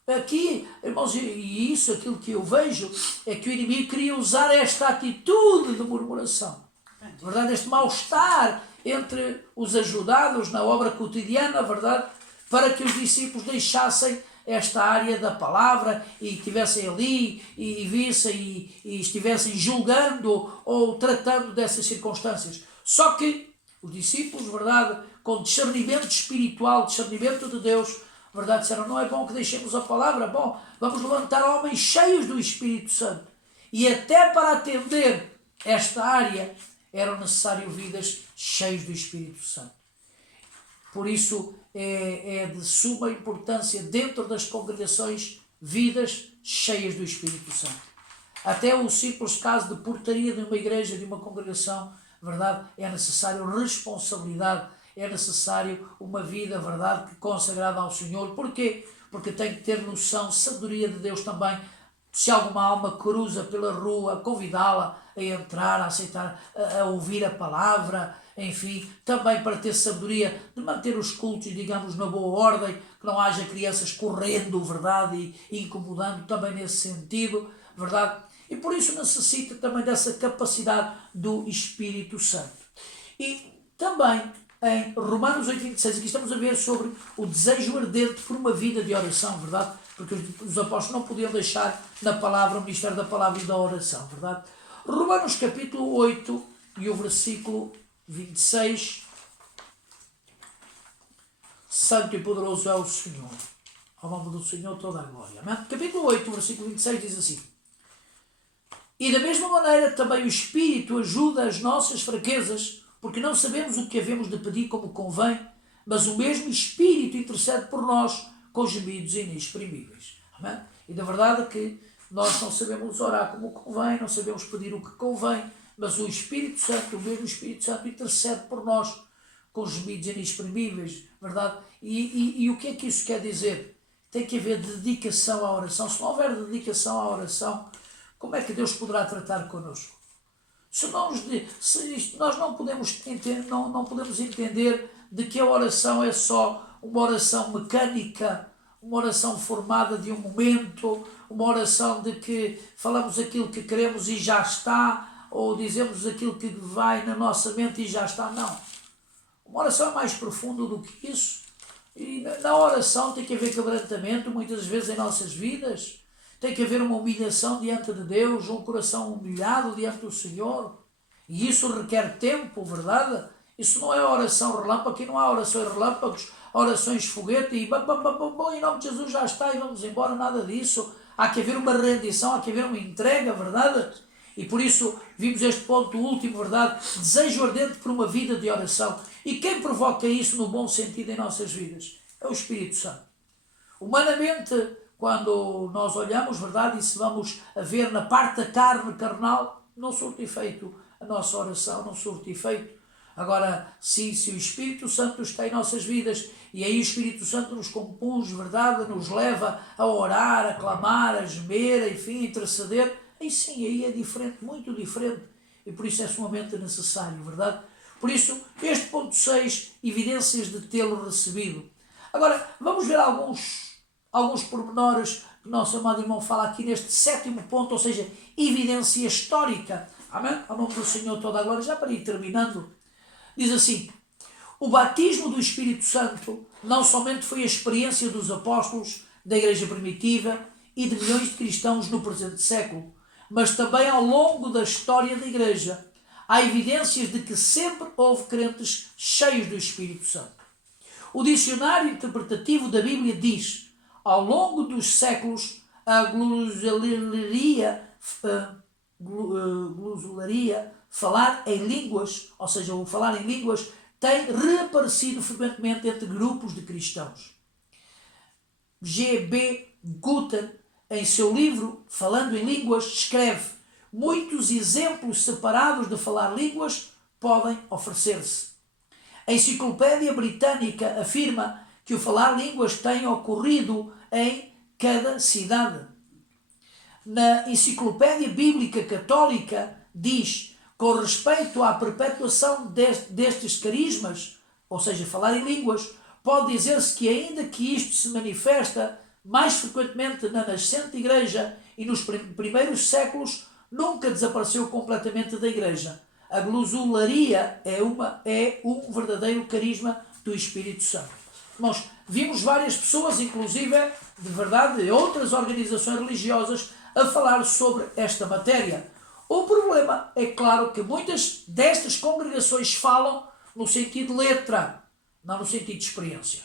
Aqui, irmãos, e isso, aquilo que eu vejo, é que o inimigo queria usar esta atitude de murmuração. Na verdade, este mal-estar entre os ajudados na obra cotidiana, verdade, para que os discípulos deixassem esta área da palavra e estivessem ali e vissem e estivessem julgando ou tratando dessas circunstâncias. Só que os discípulos, verdade, com discernimento espiritual, discernimento de Deus, verdade, disseram: não é bom que deixemos a palavra, bom, vamos levantar homens cheios do Espírito Santo. E até para atender esta área eram necessárias vidas cheias do Espírito Santo. Por isso é de suma importância dentro das congregações vidas cheias do Espírito Santo. Até o simples caso de portaria de uma igreja, de uma congregação, verdade, é necessário responsabilidade, é necessário uma vida, verdade, consagrada ao Senhor. Porquê? Porque tem que ter noção, sabedoria de Deus também. Se alguma alma cruza pela rua, convidá-la a entrar, a aceitar, a ouvir a palavra, enfim, também para ter sabedoria de manter os cultos, digamos, na boa ordem, que não haja crianças correndo, verdade, e incomodando, também nesse sentido, verdade. E por isso necessita também dessa capacidade do Espírito Santo. E também em Romanos 8:26, aqui estamos a ver sobre o desejo ardente por uma vida de oração, verdade? Porque os apóstolos não podiam deixar na palavra, o ministério da palavra e da oração, verdade? Romanos capítulo 8 e o versículo 26. Santo e poderoso é o Senhor. Ao nome do Senhor toda a glória. Amém? Capítulo 8, versículo 26 diz assim: e da mesma maneira também o Espírito ajuda as nossas fraquezas, porque não sabemos o que havemos de pedir como convém, mas o mesmo Espírito intercede por nós com gemidos inexprimíveis. Amém? E da verdade é que nós não sabemos orar como convém, não sabemos pedir o que convém, mas o Espírito Santo, o mesmo Espírito Santo, intercede por nós com gemidos inexprimíveis, verdade? E o que é que isso quer dizer? Tem que haver dedicação à oração. Se não houver dedicação à oração, como é que Deus poderá tratar connosco? Nós não podemos entender de que a oração é só uma oração mecânica, uma oração formada de um momento, uma oração de que falamos aquilo que queremos e já está, ou dizemos aquilo que vai na nossa mente e já está. Não. Uma oração é mais profunda do que isso. E na oração tem que haver quebrantamento, muitas vezes em nossas vidas. Tem que haver uma humilhação diante de Deus, um coração humilhado diante do Senhor. E isso requer tempo, verdade? Isso não é oração relâmpago, aqui não há orações relâmpagos, orações foguete e em nome de Jesus já está e vamos embora, nada disso. Há que haver uma rendição, há que haver uma entrega, verdade? E por isso vimos este ponto último, verdade? Desejo ardente por uma vida de oração. E quem provoca isso no bom sentido em nossas vidas? É o Espírito Santo. Humanamente, quando nós olhamos, verdade, e se vamos a ver na parte da carne carnal, não surte efeito a nossa oração, não surte efeito. Agora, se o Espírito Santo está em nossas vidas e aí o Espírito Santo nos compunge, verdade, nos leva a orar, a clamar, a gemer, enfim, a interceder, aí sim, aí é diferente, muito diferente. E por isso é sumamente necessário, verdade? Por isso, este ponto 6, evidências de tê-lo recebido. Agora, vamos ver alguns pormenores que o nosso amado irmão fala aqui neste 7º ponto, ou seja, evidência histórica. Amém? Ao nome do Senhor toda a glória. Já para ir terminando, diz assim: o batismo do Espírito Santo não somente foi a experiência dos apóstolos, da igreja primitiva e de milhões de cristãos no presente século, mas também ao longo da história da igreja. Há evidências de que sempre houve crentes cheios do Espírito Santo. O dicionário interpretativo da Bíblia diz: ao longo dos séculos, a glosolaria, falar em línguas, ou seja, o falar em línguas, tem reaparecido frequentemente entre grupos de cristãos. G.B. Gutten, em seu livro Falando em Línguas, escreve: muitos exemplos separados de falar línguas podem oferecer-se. A Enciclopédia Britânica afirma que o falar línguas tem ocorrido em cada cidade. Na Enciclopédia Bíblica Católica diz: com respeito à perpetuação destes carismas, ou seja, falar em línguas, pode dizer-se que ainda que isto se manifesta mais frequentemente na nascente igreja e nos primeiros séculos, nunca desapareceu completamente da igreja. A glosolaria é um verdadeiro carisma do Espírito Santo. Nós vimos várias pessoas, inclusive, de verdade, outras organizações religiosas, a falar sobre esta matéria. O problema é claro que muitas destas congregações falam no sentido letra, não no sentido de experiência.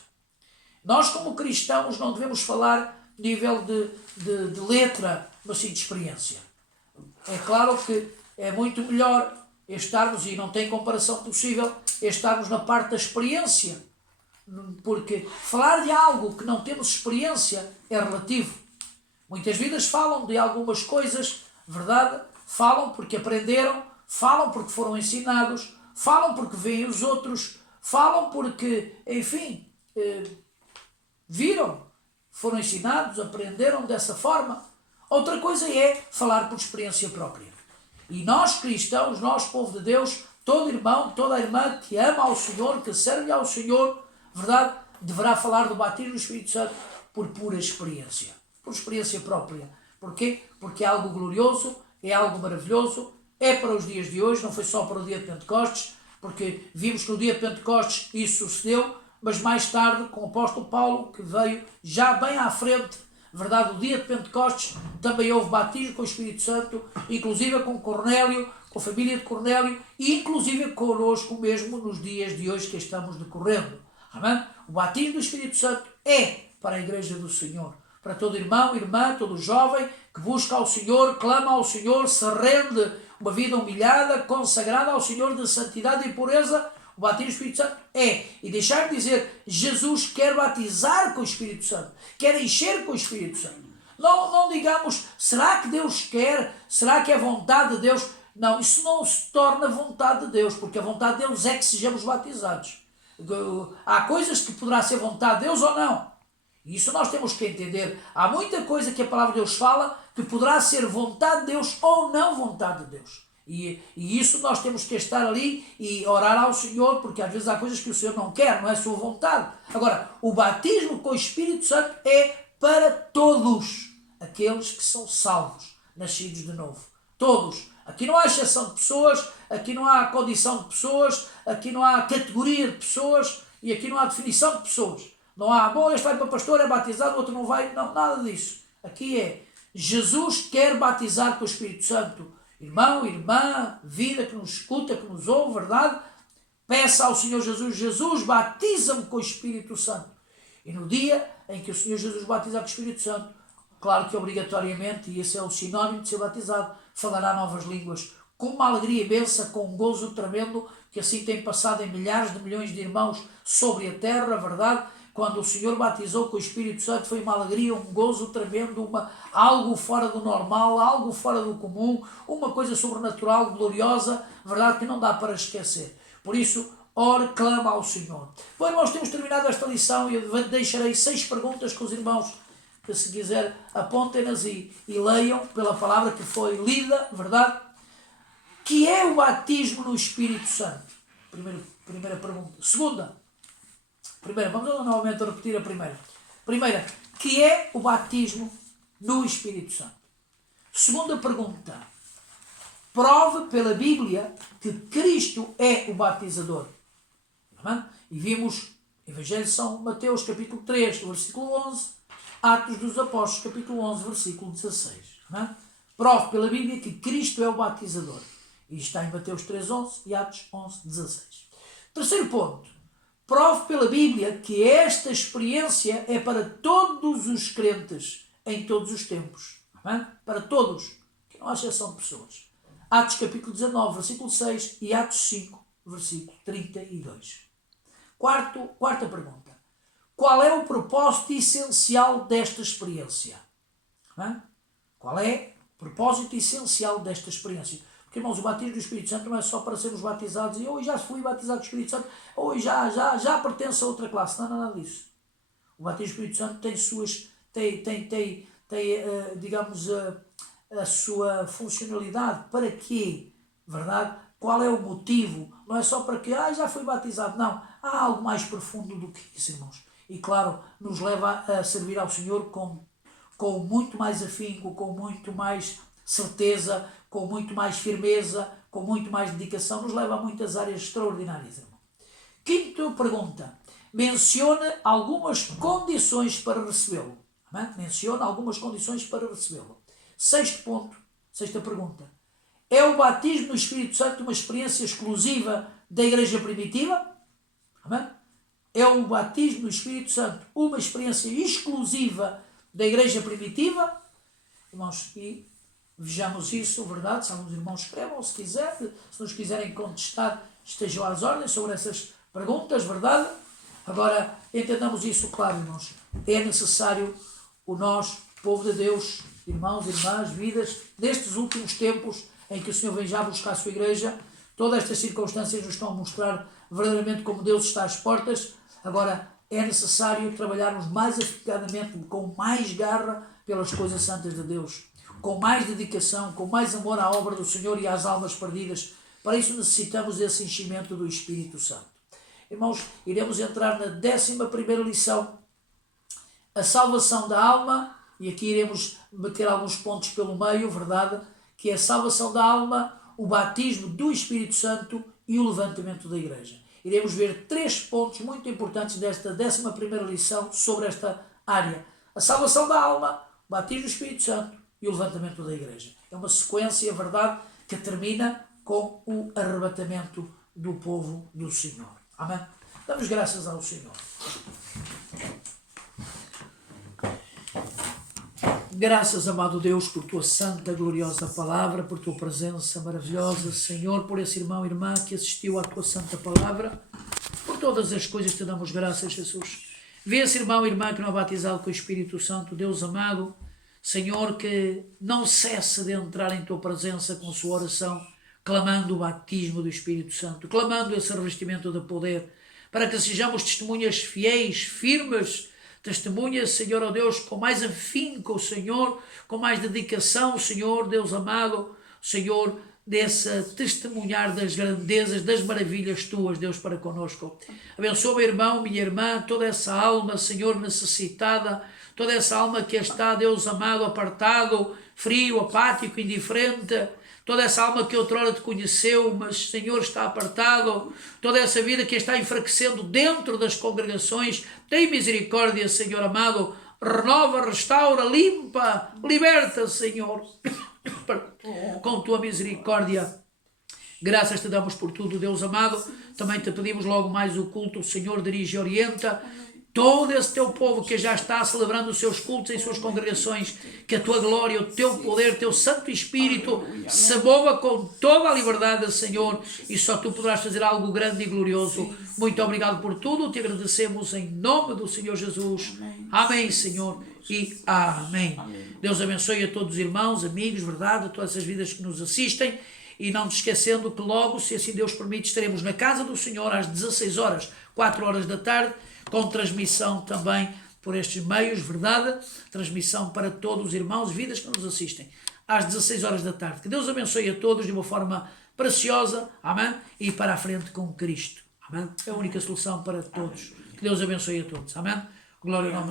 Nós, como cristãos, não devemos falar no nível de letra, mas sim de experiência. É claro que é muito melhor estarmos, e não tem comparação possível, estarmos na parte da experiência, porque falar de algo que não temos experiência é relativo. Muitas vidas falam de algumas coisas, verdade? Falam porque aprenderam, falam porque foram ensinados, falam porque veem os outros, falam porque, enfim, viram, foram ensinados, aprenderam dessa forma. Outra coisa é falar por experiência própria. E nós cristãos, nós povo de Deus, todo irmão, toda irmã que ama ao Senhor, que serve ao Senhor, verdade, deverá falar do batismo do Espírito Santo por pura experiência, por experiência própria. Porquê? Porque é algo glorioso, é algo maravilhoso, é para os dias de hoje, não foi só para o dia de Pentecostes, porque vimos que no dia de Pentecostes isso sucedeu, mas mais tarde, com o apóstolo Paulo, que veio já bem à frente, verdade, o dia de Pentecostes, também houve batismo com o Espírito Santo, inclusive com Cornélio, com a família de Cornélio, e inclusive connosco mesmo nos dias de hoje que estamos decorrendo. Amém? O batismo do Espírito Santo é para a igreja do Senhor, para todo irmão, irmã, todo jovem que busca ao Senhor, clama ao Senhor, se rende, uma vida humilhada, consagrada ao Senhor de santidade e pureza. O batismo do Espírito Santo é. E deixar de dizer, Jesus quer batizar com o Espírito Santo, quer encher com o Espírito Santo. Não digamos, será que Deus quer? Será que é vontade de Deus? Não, isso não se torna vontade de Deus, porque a vontade de Deus é que sejamos batizados. Há coisas que poderá ser vontade de Deus ou não. E isso nós temos que entender. Há muita coisa que a palavra de Deus fala que poderá ser vontade de Deus ou não vontade de Deus. E isso nós temos que estar ali e orar ao Senhor, porque às vezes há coisas que o Senhor não quer, não é a sua vontade. Agora, o batismo com o Espírito Santo é para todos aqueles que são salvos, nascidos de novo. Todos. Aqui não há exceção de pessoas, aqui não há condição de pessoas, aqui não há categoria de pessoas e aqui não há definição de pessoas. Não há, bom, este vai para pastor, é batizado, o outro não vai. Não, nada disso. Aqui é, Jesus quer batizar com o Espírito Santo. Irmão, irmã, vida que nos escuta, que nos ouve, verdade? Peça ao Senhor Jesus, Jesus, batiza-me com o Espírito Santo. E no dia em que o Senhor Jesus batizar com o Espírito Santo, claro que obrigatoriamente, e esse é o sinónimo de ser batizado, falará novas línguas, com uma alegria imensa, com um gozo tremendo, que assim tem passado em milhares de milhões de irmãos sobre a terra, verdade? Quando o Senhor batizou com o Espírito Santo, foi uma alegria, um gozo tremendo, algo fora do normal, algo fora do comum, uma coisa sobrenatural, gloriosa, verdade, que não dá para esquecer. Por isso, ore, clama ao Senhor. Bom, irmãos, temos terminado esta lição e eu deixarei 6 perguntas com os irmãos, que se quiser apontem-nas e leiam pela palavra que foi lida, verdade? Que é o batismo no Espírito Santo? Primeira pergunta. Segunda. Primeira, vamos novamente repetir a primeira. Primeira, que é o batismo no Espírito Santo? Segunda pergunta. Prove pela Bíblia que Cristo é o batizador. Amém? E vimos Evangelho de São Mateus, capítulo 3, versículo 11, Atos dos Apóstolos, capítulo 11, versículo 16. Amém? Prove pela Bíblia que Cristo é o batizador. E está em Mateus 3, 11 e Atos 11, 16. Terceiro ponto. Prove pela Bíblia que esta experiência é para todos os crentes em todos os tempos. Amém? Para todos, que não há exceção de pessoas. Atos capítulo 19, versículo 6 e Atos 5, versículo 32. Quarta pergunta. Qual é o propósito essencial desta experiência? Amém? Qual é o propósito essencial desta experiência? Porque, irmãos, o batismo do Espírito Santo não é só para sermos batizados e hoje já fui batizado com o Espírito Santo, hoje já pertence a outra classe. Não, nada disso. O batismo do Espírito Santo tem suas, digamos, a sua funcionalidade. Para quê? Verdade? Qual é o motivo? Não é só para que, já fui batizado. Não. Há algo mais profundo do que isso, irmãos. E, claro, nos leva a servir ao Senhor com muito mais afinco, com muito mais certeza, com muito mais firmeza, com muito mais dedicação, nos leva a muitas áreas extraordinárias, irmão. Quinta pergunta. Menciona algumas condições para recebê-lo. Menciona algumas condições para recebê-lo. Sexta pergunta. É o batismo no Espírito Santo uma experiência exclusiva da Igreja Primitiva? Amém? É o batismo no Espírito Santo uma experiência exclusiva da Igreja Primitiva? Irmãos, e vejamos isso, verdade? Se alguns irmãos escrevam, se quiser, se nos quiserem contestar, estejam às ordens sobre essas perguntas, verdade? Agora, entendamos isso, claro, irmãos. É necessário nós, povo de Deus, irmãos, irmãs, vidas, nestes últimos tempos em que o Senhor vem já buscar a sua igreja, todas estas circunstâncias nos estão a mostrar verdadeiramente como Deus está às portas. Agora, é necessário trabalharmos mais eficazmente, com mais garra, pelas coisas santas de Deus, com mais dedicação, com mais amor à obra do Senhor e às almas perdidas. Para isso necessitamos desse enchimento do Espírito Santo. Irmãos, iremos entrar na 11ª lição, a salvação da alma, e aqui iremos meter alguns pontos pelo meio, verdade? Que é a salvação da alma, o batismo do Espírito Santo e o levantamento da igreja. Iremos ver 3 pontos muito importantes desta 11ª lição sobre esta área. A salvação da alma, o batismo do Espírito Santo e o levantamento da igreja. É uma sequência, verdade, que termina com o arrebatamento do povo do Senhor. Amém? Damos graças ao Senhor. Graças, amado Deus, por tua santa, gloriosa palavra, por tua presença maravilhosa, Senhor, por esse irmão e irmã que assistiu à tua santa palavra. Por todas as coisas te damos graças, Jesus. Vê esse irmão e irmã que não é batizado com o Espírito Santo, Deus amado, Senhor, que não cesse de entrar em tua presença com sua oração, clamando o batismo do Espírito Santo, clamando esse revestimento de poder, para que sejamos testemunhas fiéis, firmes, testemunhas, Senhor, ó Deus, com mais afinco, Senhor, com mais dedicação, Senhor, Deus amado, Senhor, desse testemunhar das grandezas, das maravilhas Tuas, Deus, para conosco. Abençoa meu irmão, minha irmã, toda essa alma, Senhor, necessitada, toda essa alma que está, Deus amado, apartado, frio, apático, indiferente, toda essa alma que outrora te conheceu, mas, Senhor, está apartado, toda essa vida que está enfraquecendo dentro das congregações, tem misericórdia, Senhor amado, renova, restaura, limpa, liberta, Senhor, com Tua misericórdia. Graças te damos por tudo, Deus amado. Também te pedimos logo mais o culto, o Senhor dirige e orienta todo esse Teu povo que já está celebrando os seus cultos em suas congregações, que a Tua glória, o Teu poder, o Teu Santo Espírito se mova com toda a liberdade, Senhor, e só Tu poderás fazer algo grande e glorioso. Muito obrigado por tudo, te agradecemos em nome do Senhor Jesus. Amém, Senhor, e amém. Deus abençoe a todos os irmãos, amigos, verdade, a todas essas vidas que nos assistem, e não te esquecendo que logo, se assim Deus permite, estaremos na casa do Senhor às 16 horas, 4 horas da tarde, com transmissão também por estes meios, verdade? Transmissão para todos os irmãos, vidas que nos assistem, às 16 horas da tarde. Que Deus abençoe a todos de uma forma preciosa, amém? E para a frente com Cristo, amém? É a única solução para todos. Que Deus abençoe a todos, amém? Glória ao nome